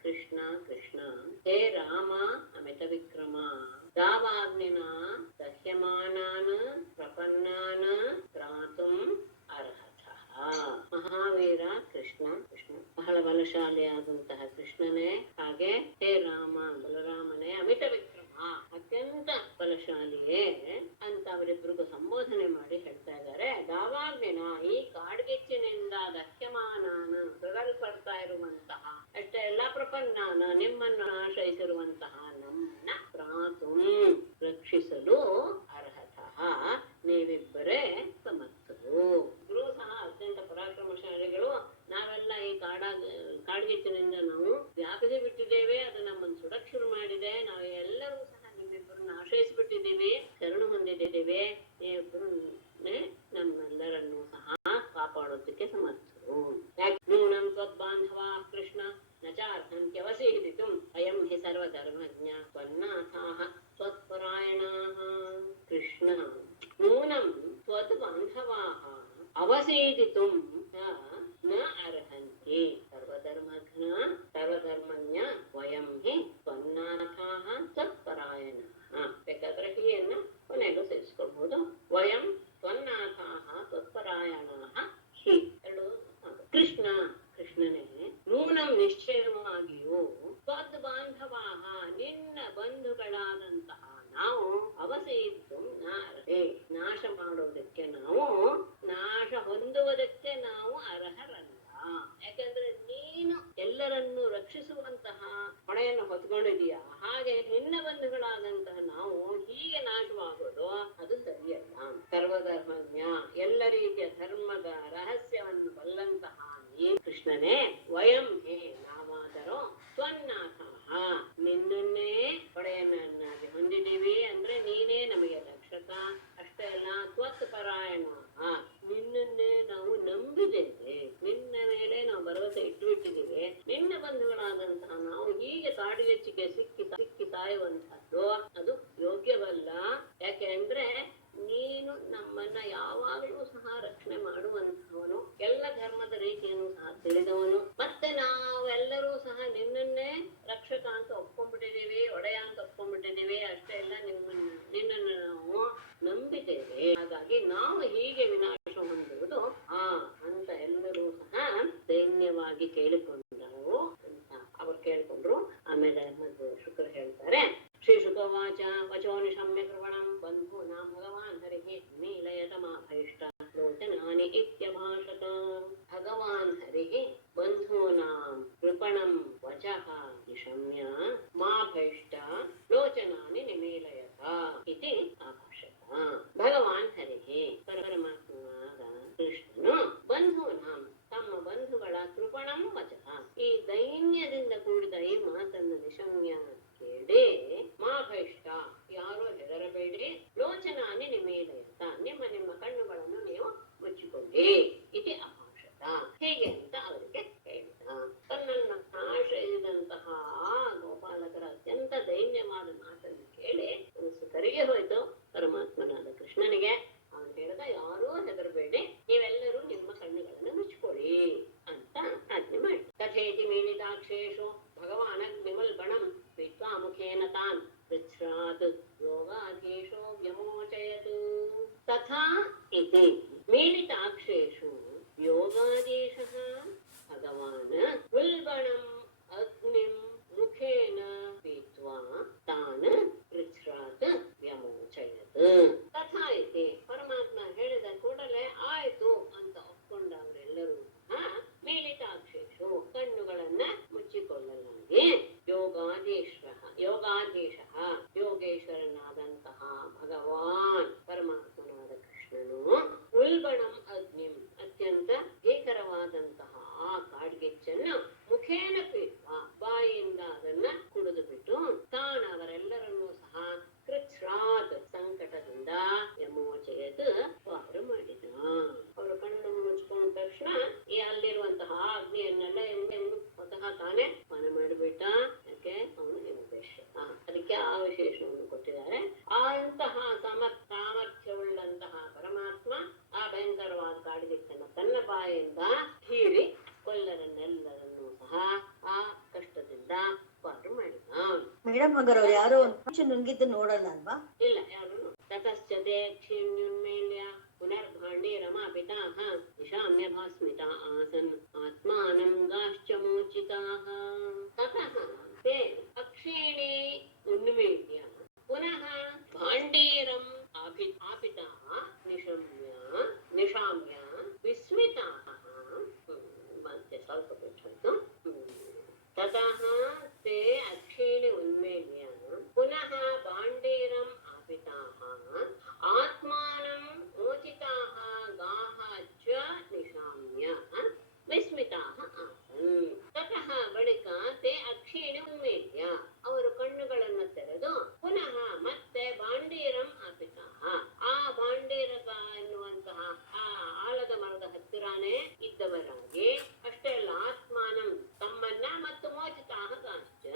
ಕೃಷ್ಣ ಕೃಷ್ಣ ಹೇ ರಾಮ ಅಮಿತ ವಿಕ್ರಮ ದಾವಾಗ್ನಿನ ದಹ್ಯಮಾನಾನ್ ಪ್ರಪನ್ನಾನ್ ತ್ರಾತುಂ ಅರ್ಹತಃ. ಮಹಾವೀರ ಕೃಷ್ಣ ಕೃಷ್ಣ ಬಹಳ ಬಲಶಾಲಿಯಾದಂತಹ ಕೃಷ್ಣನೇ, ಹಾಗೆ ಹೇ ರಾಮ ಬಲರಾಮನೇ, ಅಮಿತ ವಿಕ್ರಮ ಅತ್ಯಂತ ಬಲಶಾಲಿಯೇ ಅಂತ ಅವರಿಬ್ಬರಿಗೂ ಸಂಬೋಧನೆ ಮಾಡಿ ಹೇಳ್ತಾ ಇದ್ದಾರೆ. ದಾವಾಗ್ನಿನ ಈ ಕಾಡ್ಗಿಚ್ಚಿನಿಂದ ದಹ್ಯಮಾನಾನ ತೊಡಲ್ಪಡ್ತಾ ಇರುವಂತಹ ಅಷ್ಟೇ ಎಲ್ಲ ಪ್ರಪನ್ನಾನ ನಿಮ್ಮನ್ನು ಆಶ್ರಯಿಸಿರುವಂತಹ ನಮ್ಮನ್ನ ಪ್ರಾತುಂ ರಕ್ಷಿಸಲು ಅರ್ಹತಃ ನೀವಿಬ್ಬರೇ ಸಮರ್ಥರು. ಇಬ್ರು ಸಹ ಅತ್ಯಂತ ಪರಾಕ್ರಮಶಾಲಿಗಳು. ನಾವೆಲ್ಲ ಈ ಕಾಡ್ಗಿಚ್ಚಿನಿಂದ ನಾವು ವ್ಯಾಪಿಸಿ ಬಿಟ್ಟಿದ್ದೇವೆ, ಅದು ನಮ್ಮನ್ನು ಸುಡಕ್ ಶುರು ಮಾಡಿದೆ. ನಾವು ಎಲ್ಲರೂ ಸಹ ನಿಮ್ಮಿಬ್ಬರನ್ನ ಆಶ್ರಯಿಸಿಬಿಟ್ಟಿದ್ದೀವಿ, ಶರಣು ಹೊಂದಿದ್ದೇವೆ. ನೀವಿಬ್ಬರು ನಮ್ಮೆಲ್ಲರನ್ನು ಸಹ ಕಾಪಾಡೋದಕ್ಕೆ ಸಮರ್ಥರು. ನೂನಂ ತ್ವದ್ಬಾಂಧವಾ ಕೃಷ್ಣ ನಚಾರ್ಥಂತ್ಯವಸೀದಿತುಂ ಅಯಂ ಹಿ ಸರ್ವಧರ್ಮಜ್ಞ ತ್ವನ್ನಾಥಾಃ ತ್ವತ್ಪರಾಯಣಾಃ. ಕೃಷ್ಣ ನೂನಂ ತ್ವದ್ಬಾಂಧವಾಃ ಅವಸೀದಿತುಂ ನ ಅರ್ಹಂತಿ ಸರ್ವಧರ್ಮಜ್ಞ ಸರ್ವಧರ್ಮಜ್ಞ ವಯಂ ಹಿ ತ್ವನ್ನಾಥಾಃ ತ್ವತ್ಪರಾಯಣಾಃ. ಬೇಕಾದ್ರೆ ಹೀಯನ್ನ ಕೊನೆಗೂ ಸೇರಿಸ್ಕೊಳ್ಬಹುದು. ವಯಂ ತ್ವನ್ನಾಥಾಃ ತ್ವತ್ಪರಾಯಣಾಃ ಹಿ ಎರಡು. ಕೃಷ್ಣ ಕೃಷ್ಣನೇ ನೂನಂ ನಿಶ್ಚಯವಾಗಿಯೂ ತ್ವದ್ ಬಾಂಧವಾಹ ನಿನ್ನ ಬಂಧುಗಳಾದಂತಹ ನಾವು ಅವಸೀತು ನಾಶ ಮಾಡೋದಕ್ಕೆ ನಾವು ನಾಶ ಹೊಂದುವುದಕ್ಕೆ ನಾವು ಅರ್ಹರಲ್ಲ. ಯಾಕಂದ್ರೆ ನೀನು ಎಲ್ಲರನ್ನು ರಕ್ಷಿಸುವಂತಹ ಹೊಣೆಯನ್ನು ಹೊತ್ಕೊಂಡಿದೀಯ, ಹಾಗೆ ನಿನ್ನ ಬಂಧುಗಳಾದಂತಹ ನಾವು ಹೀಗೆ ನಾಶವಾಗೋದು ಅದು ಸರಿಯಲ್ಲ. ಸರ್ವಧರ್ಮಜ್ಞ ಎಲ್ಲ ರೀತಿಯ ಧರ್ಮದ ರಹಸ್ಯವನ್ನು ಬಲ್ಲಂತಹ ನೀ ಕೃಷ್ಣನೇ ವಯಂ ಹೇ ನಾವಾದರೂ ತ್ವನ್ನಾಥಃ ನಿನ್ನನ್ನೇ ಒಡೆಯನನ್ನಾಗಿ ಹೊಂದಿದ್ದೀವಿ. ಅಂದ್ರೆ ನೀನೇ ನಮಗೆ ರಕ್ಷಕ. ಅಷ್ಟೇ ಅಲ್ಲ, ತ್ವತ್ ಪರಾಯಣ ನಿನ್ನನ್ನೇ ನಾವು ನಂಬಿದ್ದೇವೆ, ನಿನ್ನ ಮೇಲೆ ನಾವು ಭರವಸೆ ಇಟ್ಟುಬಿಟ್ಟಿದ್ದೀವಿ. ನಿನ್ನ ಬಂಧುಗಳಾದಂತಹ ನಾವು ಹೀಗೆ ಕಾಡಿಗೆಚ್ಚಿಗೆ ಸಿಕ್ಕಿ ಸಾಯುವಂತಹದ್ದು ಅದು ಯೋಗ್ಯವಲ್ಲ. ಯಾಕೆ ಅಂದ್ರೆ ನೀನು ನಮ್ಮನ್ನ ಯಾವಾಗಲೂ ಸಹ ರಕ್ಷಣೆ ಮಾಡುವಂತಹವನು, ಎಲ್ಲ ಧರ್ಮದ ರೀತಿಯನ್ನು ಸಹ ತಿಳಿದವನು. ಮತ್ತೆ ನಾವೆಲ್ಲರೂ ಸಹ ನಿನ್ನನ್ನೇ ರಕ್ಷಕ ಅಂತ ಒಪ್ಕೊಂಡ್ಬಿಟ್ಟಿದೀವಿ, ಒಡೆಯ ಅಂತ ಒಪ್ಕೊಂಡ್ಬಿಟ್ಟಿದೀವಿ. ಅಷ್ಟೇ ಎಲ್ಲ ನಿನ್ನನ್ನು ನಾವು ನಂಬಿದ್ದೇವೆ. ಹಾಗಾಗಿ ನಾವು ಹೀಗೆ ವಿನಾಶ लोचनानि इत्यभाषत। भगवान् हरिः बन्धूनां कृपणं वचः निशम्य मा भैष्ट लोचनानि निमीलयत इति अभाषत। भगवान् हरिः परमात्मನಾದ ಕೃಷ್ಣನು ಬಂಧೂನಾಂ ತಮ್ಮ ಬಂಧುಗಳ ಕೃಪಣಂ ವಚಃ ಈ ದೈನ್ಯದಿಂದ ಕೂಡಿದ ಈ ಮಾತನ್ನು ನಿಶಮ್ಯ ಕೇಳಿ ಮಾ ಭೈಷ್ಟ ಯಾರೋ ಹೆದರಬೇಡಿ ಲೋಚನಾನಿ ನಿಮೇಲಯತ ನಿಮ್ಮ ನಿಮ್ಮ ಕಣ್ಣುಗಳನ್ನು ನೀವು ಮುಚ್ಚಿಕೊಳ್ಳಿ ಇತಿ ಅಭಾಷತ ಹೇಗೆ ಅಂತ ಅವರಿಗೆ ಹೇಳಿದ. ತನ್ನನ್ನು ಆಶ್ರಯಿಸಿದಂತಹ ಗೋಪಾಲಕರ ಅತ್ಯಂತ ದೈನ್ಯವಾದ ಮಾತನ್ನು ಕೇಳಿ ಮನಸ್ಸು ಕರಿಗೆ ಹೋಯ್ತು ಪರಮಾತ್ಮನಾದ ಕೃಷ್ಣನಿಗೆ. ಅವನು ಹೇಳಿದ ಯಾರೂ ಹೆದರಬೇಡಿ, ನೀವೆಲ್ಲರೂ ನಿಮ್ಮ ಕಣ್ಣುಗಳನ್ನು ಮುಚ್ಚಿಕೊಳ್ಳಿ ಅಂತ ಆಜ್ಞೆ ಮಾಡಿ. ತಥೇತಿ ಮೀಲಿತಾಕ್ಷೇಷು ಭಗವಾನ್ ಅಗ್ನಿವಲ್ಬಣಂ ಪೀತ್ವಾ ಮುಖೇನ ತಾನ್ ಪೃಚ್ಛ್ರಾತ್ ಯೋಗಾಧೀಶೋ ವ್ಯಮೋಚಯತ್. ತಥಾ ಇತಿ ಮೀಲಿತಾಕ್ಷೇಷು ಯೋಗಾಧೀಶಃ ಭಗವಾನ್ ಉಲ್ಬಣಂ ಅಗ್ನಿಂ ಮುಖೇನ ಪೀತ್ವಾ ತಾನ್ ಪೃಚ್ಛ್ರಾತ್ ವ್ಯಮೋಚಯತ್. ತಥಾ ಇತಿ ಪರಮಾತ್ಮ ಹೇಳಿದ ಕೂಡಲೇ ಆಯ್ತು ಅಂತ ಒಪ್ಕೊಂಡ ಅವರೆಲ್ಲರೂ ಮೀಲಿತಾಕ್ಷೇಷು ಕಣ್ಣುಗಳನ್ನ ಮುಚ್ಚಿಕೊಳ್ಳಲಾಗಿ ಯೋಗಾಧೀಶಃ ಯೋಗೇಶ್ವರನಾದಂತಹ ಭಗವಾನ್ ಪರಮಾತ್ಮನಾದ ಕೃಷ್ಣನು ಉಲ್ಬಣಂ ಅಗ್ನಿಂ ಅತ್ಯಂತ ಭೀಕರವಾದಂತಹ ಆ ಕಾಡ್ಗಿಚ್ಚನ್ನು ಮುಖೇನ ಪೀತ್ವ ಬಾಯಿಯಿಂದ ಅದನ್ನ ಕುಡಿದು ಬಿಟ್ಟು ತಾನು ಅವರೆಲ್ಲರನ್ನೂ ಸಹ ಕೃಚ್ಛ್ರಾತ್ ಸಂಕಟದಿಂದ ಯಮೋಚಯತ್ ಪಾರು ಮಾಡಿದ. ಅವರು ಕಣ್ಣು ಮುಚ್ಕೊಂಡ ತಕ್ಷಣ ಈ ಅಲ್ಲಿರುವಂತಹ ಅಗ್ನಿಯನ್ನೆಲ್ಲ ಸ್ವತಃ ತಾನೇ ಮನ ಮಾಡಿಬಿಟ್ಟ. ಯಾಕೆ ಅವನು ಯಮದೇಶ. ಅದಕ್ಕೆ ಆ ವಿಶೇಷವನ್ನು ಕೊಟ್ಟಿದ್ದಾರೆ. ಅಂತಹ ಸಾಮರ್ಥ್ಯವುಳ್ಳಂತಹ ಪರಮಾತ್ಮ ಆ ಭಯಂಕರವಾದ ಕಾಡಿಗಿಚ್ಚನ್ನು ತನ್ನ ಬಾಯಿಂದ ಹೀರಿ ಕೊಲ್ಲರನ್ನೆಲ್ಲರನ್ನೂ ಸಹ ಆ ಕಷ್ಟದಿಂದ ಪಾರು ಮಾಡಿದ. ಮೇಡಮ್ ಹಾಗಾದ್ರೆ ಯಾರೋ ಒಂದು ನುಂಗಿದ್ದು ನೋಡಲ್ಲ ಅಲ್ವಾ? ಇಲ್ಲ, ಯಾರು ತತಶ್ಚತೆ ಕ್ಷೀಣ್ಯುನ್ಮೇಲ್ಯ ಪುನರ್ಭಾಂಡೀರಮಾಪಿತಾಃ ನಿಶಾಮ್ಯ ಭಾಸ್ಮಿತಾ ಆಸನ್ ಆತ್ಮಾನಂ ಗಾಶ್ಚ ಮೂರ್ಛಿತಾಃ. ತತಃ ತೇ ಅಕ್ಷೀಣಿ ಉನ್ಮೇಲ್ಯ ಪುನಃ ಭಾಂಡೀರಂ ಆಪಿತಾಃ ನಿಶಾಮ್ಯ ವಿಸ್ಮಿತಾಃ. ಮತ್ತೆ ಸ್ವಲ್ಪ ಬಿಟ್ಟು ತತಃ ತೇ ಅಕ್ಷೀಣಿ ಉನ್ಮೇಲ್ಯ ಪುನಃ ಭಾಂಡೀರಂ ಆಪಿತಾಃ ಆತ್ಮಾನಂ ಮೋಚಿತಾಃ ಗಾಃ ಚ ನಿಶಾಮ್ಯ ವಿಸ್ಮಿತಾಃ ಆಸನ್. ತತಃ ಬಳಿಕ ತೇ ಅಕ್ಷೀಣಿ ಉನ್ಮೇಲ್ಯ ಅವರು ಕಣ್ಣುಗಳನ್ನು ತೆರೆದು ಪುನಃ ಮತ್ತೆ ಭಾಂಡೀರಂ ಆಪಿತಾಃ ಆ ಭಾಂಡೀರಕ ಎನ್ನುವಂತಹ ಆ ಆಲದ ಮರದ ಹತ್ತಿರಾನೇ ಇದ್ದವರಾಗಿ ಅಷ್ಟೇ ಅಲ್ಲ ಆತ್ಮಾನಂ ತಮ್ಮನ್ನ ಮತ್ತು ಮೋಚಿತಾಃ ಗಾಶ್ಚ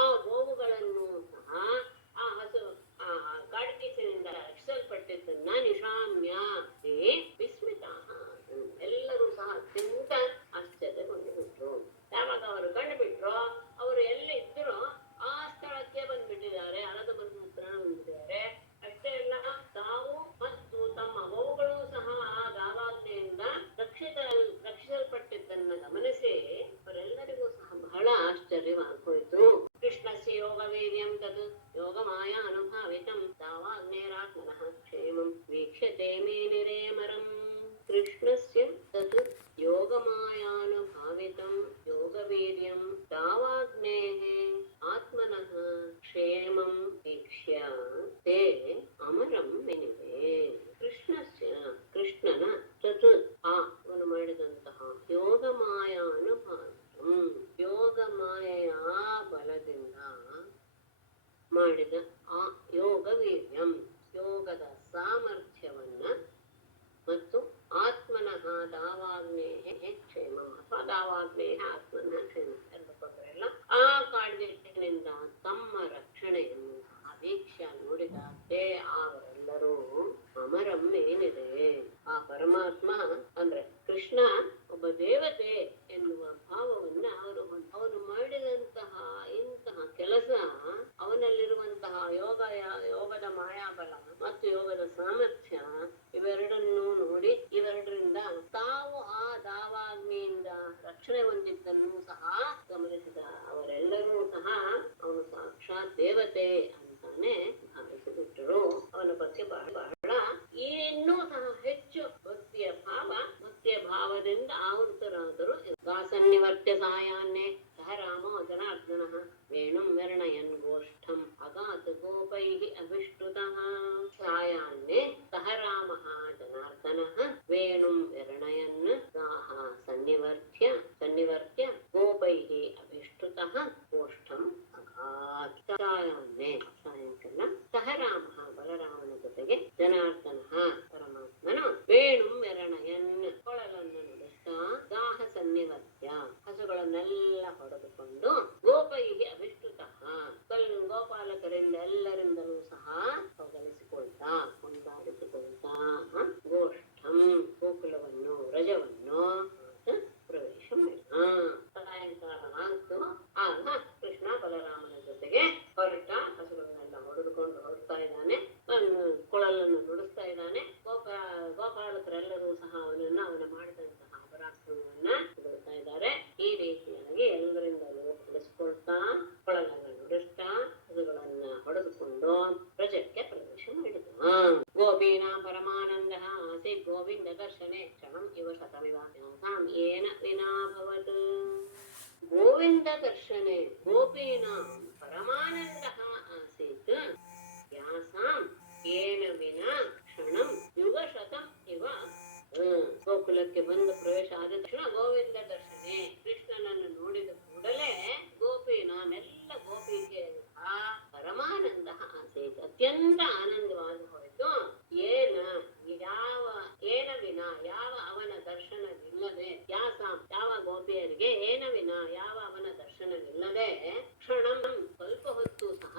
ಆ ಗೋವುಗಳನ್ನು ಸಹ ಆ ಹಸು ಕಾಡ್ಗಿಚ್ಚಿನಿಂದ ರಕ್ಷಿಸಲ್ಪಟ್ಟಿದ್ದನ್ನ ನಿಶಾಮ್ಯ ವಿಸ್ಮಿತಾಃ ಎಲ್ಲರೂ ಸಹ ಅತ್ಯಂತ ಆಶ್ಚರ್ಯಗೊಂಡು ಬಿಟ್ರು. ಯಾವಾಗ ಅವರು ಕಂಡು ಬಿಟ್ರು ಅವರು ಎಲ್ಲಿದ್ರು ಆ ಸ್ಥಳಕ್ಕೆ ಬಂದ್ಬಿಟ್ಟಿದ್ದಾರೆ, ಆಲದ ಮರದ ಹತ್ರ ಬಂದ್ಬಿಟ್ಟಿದ್ದಾರೆ. ಅಷ್ಟೇ ಅಲ್ಲ ತಾವು ಮತ್ತು ತಮ್ಮ ಗೋವುಗಳು ಸಹ ಆ ಗಾವಾಗ್ನೆಯಿಂದ ರಕ್ಷಿಸಲ್ಪಟ್ಟಿದ್ದನ್ನ ಗಮನಿಸಿ ಅವರೆಲ್ಲರಿಗೂ ಸಹ ಬಹಳ ಆಶ್ಚರ್ಯವಾಗೋಯ್ತು. ಕೃಷ್ಣಸ್ಯ ಯೋಗವೀರ್ಯಂ ತದ್ ಯೋಗಮಾಯ ಅನುಭಾವಿತಂ ತಾವಾಗ್ನೇರಾತ್ಮನಃ ಕ್ಷೇಮಂ ವೀಕ್ಷ್ಯತೆ ಮೇನಿರೇಮರಂ. ಕೃಷ್ಣಸ್ಯ ತದ್ ಯೋಗಮಾಯಾನುಭಾವಿತಂ ಯೋಗವೀರ್ಯಂ ತಾವಾಗ್ನೇಃ ಆತ್ಮನಃ ಕ್ಷೇಮಂ ವೀಕ್ಷ್ಯ ತೇ ಅಮರಂ ಮೆನಿವೆ. ಕೃಷ್ಣನ ತತ್ ಅವನು ಮಾಡಿದಂತಹ ಯೋಗಮಾಯಾನುಭಾವಿತಂ ಯೋಗಮಾಯೆಯ ಬಲದಿಂದ ಮಾಡಿದ ಆ ಯೋಗವೀರ್ಯಂ ಯೋಗದ ಸಾಮರ್ಥ್ಯವನ್ನ ಮತ್ತು ಆತ್ಮನಃ ದಾವಾಗ್ನೇಹ ಕ್ಷೇಮಂ ಅಥವಾ ದಾವಾಗ್ನೇಹ ಆತ್ಮನಃ ಕ್ಷೇಮ ಎಲ್ಲ ಆ ಕಾಡ್ಗಿಚ್ಚಿನಿಂದ ತಮ್ಮ ರಕ್ಷಣೆಯನ್ನು ವೀಕ್ಷ ನೋಡಿದಾಗೆ ಅವರೆಲ್ಲರೂ ಅಮರಂ ಏನಿದೆ ಆ ಪರಮಾತ್ಮ ಅಂದ್ರೆ ಕೃಷ್ಣ ಒಬ್ಬ ದೇವತೆ ಎನ್ನುವ ಭಾವವನ್ನ ಅವನು ಮಾಡಿದಂತಹ ಇಂತಹ ಕೆಲಸ ಅವನಲ್ಲಿರುವಂತಹ ಯೋಗದ ಮಾಯಾಬಲ ಮತ್ತು ಯೋಗದ ಸಾಮರ್ಥ್ಯ ಇವೆರಡನ್ನೂ ನೋಡಿ ಇವೆರಡರಿಂದ ತಾವು ಆ ದಾವಾಗ್ನಿಯಿಂದ ರಕ್ಷಣೆ ಹೊಂದಿದ್ದನ್ನು ಸಹ ಗಮನಿಸಿದ ಅವರೆಲ್ಲರೂ ಸಹ ಅವನು ಸಾಕ್ಷಾತ್ ದೇವತೆ ಅಂತಾನೆ ಭಾವಿಸಿಬಿಟ್ಟರು. ಅವನ ಬಗ್ಗೆ ಬಹಳ ಇನ್ನೂ ಸಹ ಹೆಚ್ಚು ಭಕ್ತಿಯ ಭಾವ ಮೋಹದಿಂದ ಆವೃತರಾದರು. ದಾಸನ್ನಿವರ್ತ್ಯ ಸಾಯಾನ್ನೇ ಸಹ ರಾಮೋ ಜನಾರ್ದನಃ ವೇಣುಂ ವರ್ಣಯನ್ ಗೋಷ್ಠಂ ಅಗಾತ್ ಗೋಪೈಃ ಅಭಿಷ್ಟುತಃ. ಸಾಯಾನ್ನೇ ಸಹ ರಾಮಃ ಜನಾರ್ದನಃ ವೇಣುಂ ವರ್ಣಯನ್ ಗಾಃ ಸನ್ನಿವರ್ತ್ಯ ಗೋಪೈಃ ಅಭಿಷ್ಟುತಃ ಗೋಷ್ಠಂ ಅಗಾತ್. ಸಾಯಾನ್ನೇ ಸಾಯಂಕಾಲ ಸಹ ರಾಮಃ ಬಲರಾಮನ ಜೊತೆಗೆ ಜನಾರ್ದನಃ ಪರಮಾತ್ಮನು ವೇಣುಂ ವರ್ಣಯನ್ ಕೊಳಲನ್ನು ನುಡಿಸ್ತಾ ಗಾಹ ಸನ್ನಿವರ್ತ್ಯ ಹಸುಗಳನ್ನೆಲ್ಲ ಹೊಡೆದುಕೊಂಡು ಗೋಪೈಹಿ ಅಭಿಷ್ಟುತಃ ಗೋಪಾಲಕರಿಂದ ಎಲ್ಲರಿಂದಲೂ ಸಹ ಹೊಗಳಿಸಿಕೊಳ್ತಾ ಕೊಂಡಾಡಿಸಿಕೊಳ್ತಾ ಗೋಷ್ಠಂ ಗೋಕುಲವನ್ನು ರಜವನ್ನು ಪ್ರವೇಶ ಮಾಡಿದ. ಸಾಯಂಕಾಲ ಆಗ್ತು. ಆಗ ಕೃಷ್ಣ ಬಲರಾಮನ ಜೊತೆಗೆ ಹೊರಟ ಹಸುಗಳನ್ನೆಲ್ಲ ಹೊಡೆದುಕೊಂಡು ಹೊರಡ್ತಾ ಇದ್ದಾನೆ. ಕೊಳಲನ್ನು ನುಡಿಸ್ತಾ ಇದ್ದಾನೆ. ಗೋಪಾಲಕರೆಲ್ಲರೂ ಸಹ ಅವನ ಮಾಡಿದಂತಹ ಪರಾಕ್ರಮವನ್ನ ಹೊಗಳ್ತಾ ಇದ್ದಾರೆ. ಈ ರೀತಿಯಾಗಿ ಎಲ್ಲರಿಂದ ಹೊಡೆಸ್ಕೊಳ್ತಾ ಕೊಳಲನ್ನು ನುಡಿಸ್ತಾ ಹಸುಗಳನ್ನ ಹೊಡೆದುಕೊಂಡು ಬ್ರಜಕ್ಕೆ ಪ್ರವೇಶ ಮಾಡಿದ. ಗೋಪೀನಾ ಪರಮಾನಂದ ಆಸೆ ಗೋವಿಂದ ದರ್ಶನೆ ಕ್ಷಣಂ ಇವ ಶತಮಿವ ಯಾಸಾಂ ಏನ ವಿನಾಭವತ್. ಗೋವಿಂದ ದರ್ಶನೆ ಗೋಪೀನಾಂ ಪರಮಾನಂದ ಆಸೀತ್ ಯಾಸಾಂ ಏನ ವಿನಾ ಕ್ಷಣಂ ಯುಗ ಶತಂ ಇವ. ಗೋಕುಲಕ್ಕೆ ಬಂದು ಪ್ರವೇಶ ಆದ ತಕ್ಷಣ ಗೋವಿಂದ ದರ್ಶನೆ ಕೃಷ್ಣನನ್ನು ನೋಡಿದ ಕೂಡಲೇ ಗೋಪೀನಾಮೆಲ್ಲ ಗೋಪಿಕೆಯರ ಪರಮಾನಂದ ಆಸೀತ್ ಅತ್ಯಂತ ಆನಂದವಾಗಿ ಹೋಯಿತು. ಏನ ವಿನ ಯಾವ ಅವನ ದರ್ಶನವಿಲ್ಲದೆ ಯಾಸಾಂ ಯಾವ ಗೋಪಿಯರಿಗೆ ಏನ ವಿನ ಯಾವ ಅವನ ದರ್ಶನವಿಲ್ಲದೆ ಕ್ಷಣಂ ಸ್ವಲ್ಪ ಹೊತ್ತು ಸಹ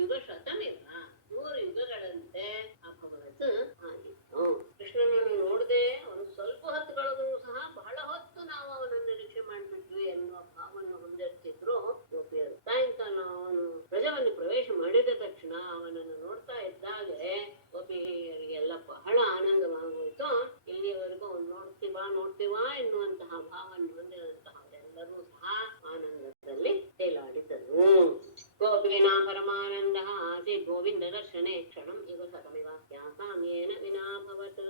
ಯುಗ ಶತಮಿಲ್ಲ 100 ಯುಗಗಳಂತೆ ಅಭವತ್ ಆಗಿತ್ತು. ಕೃಷ್ಣನನ್ನು ನೋಡದೆ ಅವನು ಸ್ವಲ್ಪ ಹೊತ್ತು ಕಳೆದರೂ ಸಹ ಬಹಳ ಹೊತ್ತು ನಾವು ಅವನನ್ನು ನಿರೀಕ್ಷೆ ಮಾಡಿಬಿಟ್ವಿ ಎನ್ನುವ ಭಾವವನ್ನು ಹೊಂದಿರ್ತಿದ್ರು ಗೋಪಿಯರು. ಸಾಯಂಕಾಲ ಅವನು ಬ್ರಜವನ್ನು ಪ್ರವೇಶ ಮಾಡಿದ ತಕ್ಷಣ ಅವನನ್ನು ನೋಡ್ತಾ ಇದ್ದಾಗೆ ಗೋಪಿಯರಿಗೆಲ್ಲ ಬಹಳ ಆನಂದವಾಗೋಯ್ತು. ಇಲ್ಲಿಯವರೆಗೂ ಅವನು ನೋಡ್ತೀವಾ ಎನ್ನುವಂತಹ ಭಾವವನ್ನು ಹೊಂದಿದಂತಹವರೆಲ್ಲರೂ ಸಹ ಆನಂದದಲ್ಲಿ ತೇಲಾಡಿದರು. ಗೋಪೀನಾ ಪರಮಾನಂದ ಆಸೆ ಗೋವಿಂದ ದರ್ಶನೆ ಕ್ಷಣಂ ಇವ ಸತಮಿವ ಯಾಸಾಂ ಏನ ವಿನಾಭವತ್.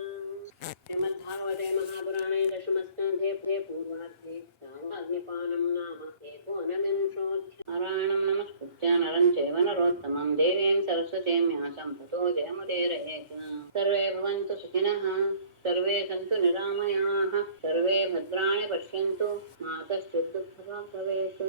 ಶ್ರೀಮದ್ಭಾಗವತೆ ಮಹಾಪುರಾಣೇ ದಶಮಸ್ಕಂಧೇ ಪೂರ್ವಾರ್ಧೆ ಅಗ್ನಿಪಾನಂ ನಾಮ ಏಕೋನವಿಂಶೋऽಧ್ಯಾಯಃ. ನಾರಾಯಣಂ ನಮಸ್ಕೃತ್ಯ ನರಂ ಚೈವ ನರೋತ್ತಮಂ ದೇವೀಂ ಸರಸ್ವತೀಂ ವ್ಯಾಸಂ ತತೋ ಜಯಮುದೀರಯೇತ್. ಸರ್ವೇ ಭವಂತು ಸುಖಿನಃ ಸರ್ವೇ ಸಂತು ನಿರಾಮಯಾಃ ಸರ್ವೇ ಭದ್ರಾಣಿ ಪಶ್ಯन्तು ಮಾ ಕಶ್ಚಿತ್ ದುಃಖಭಾಗ್ ಭವೇತ್.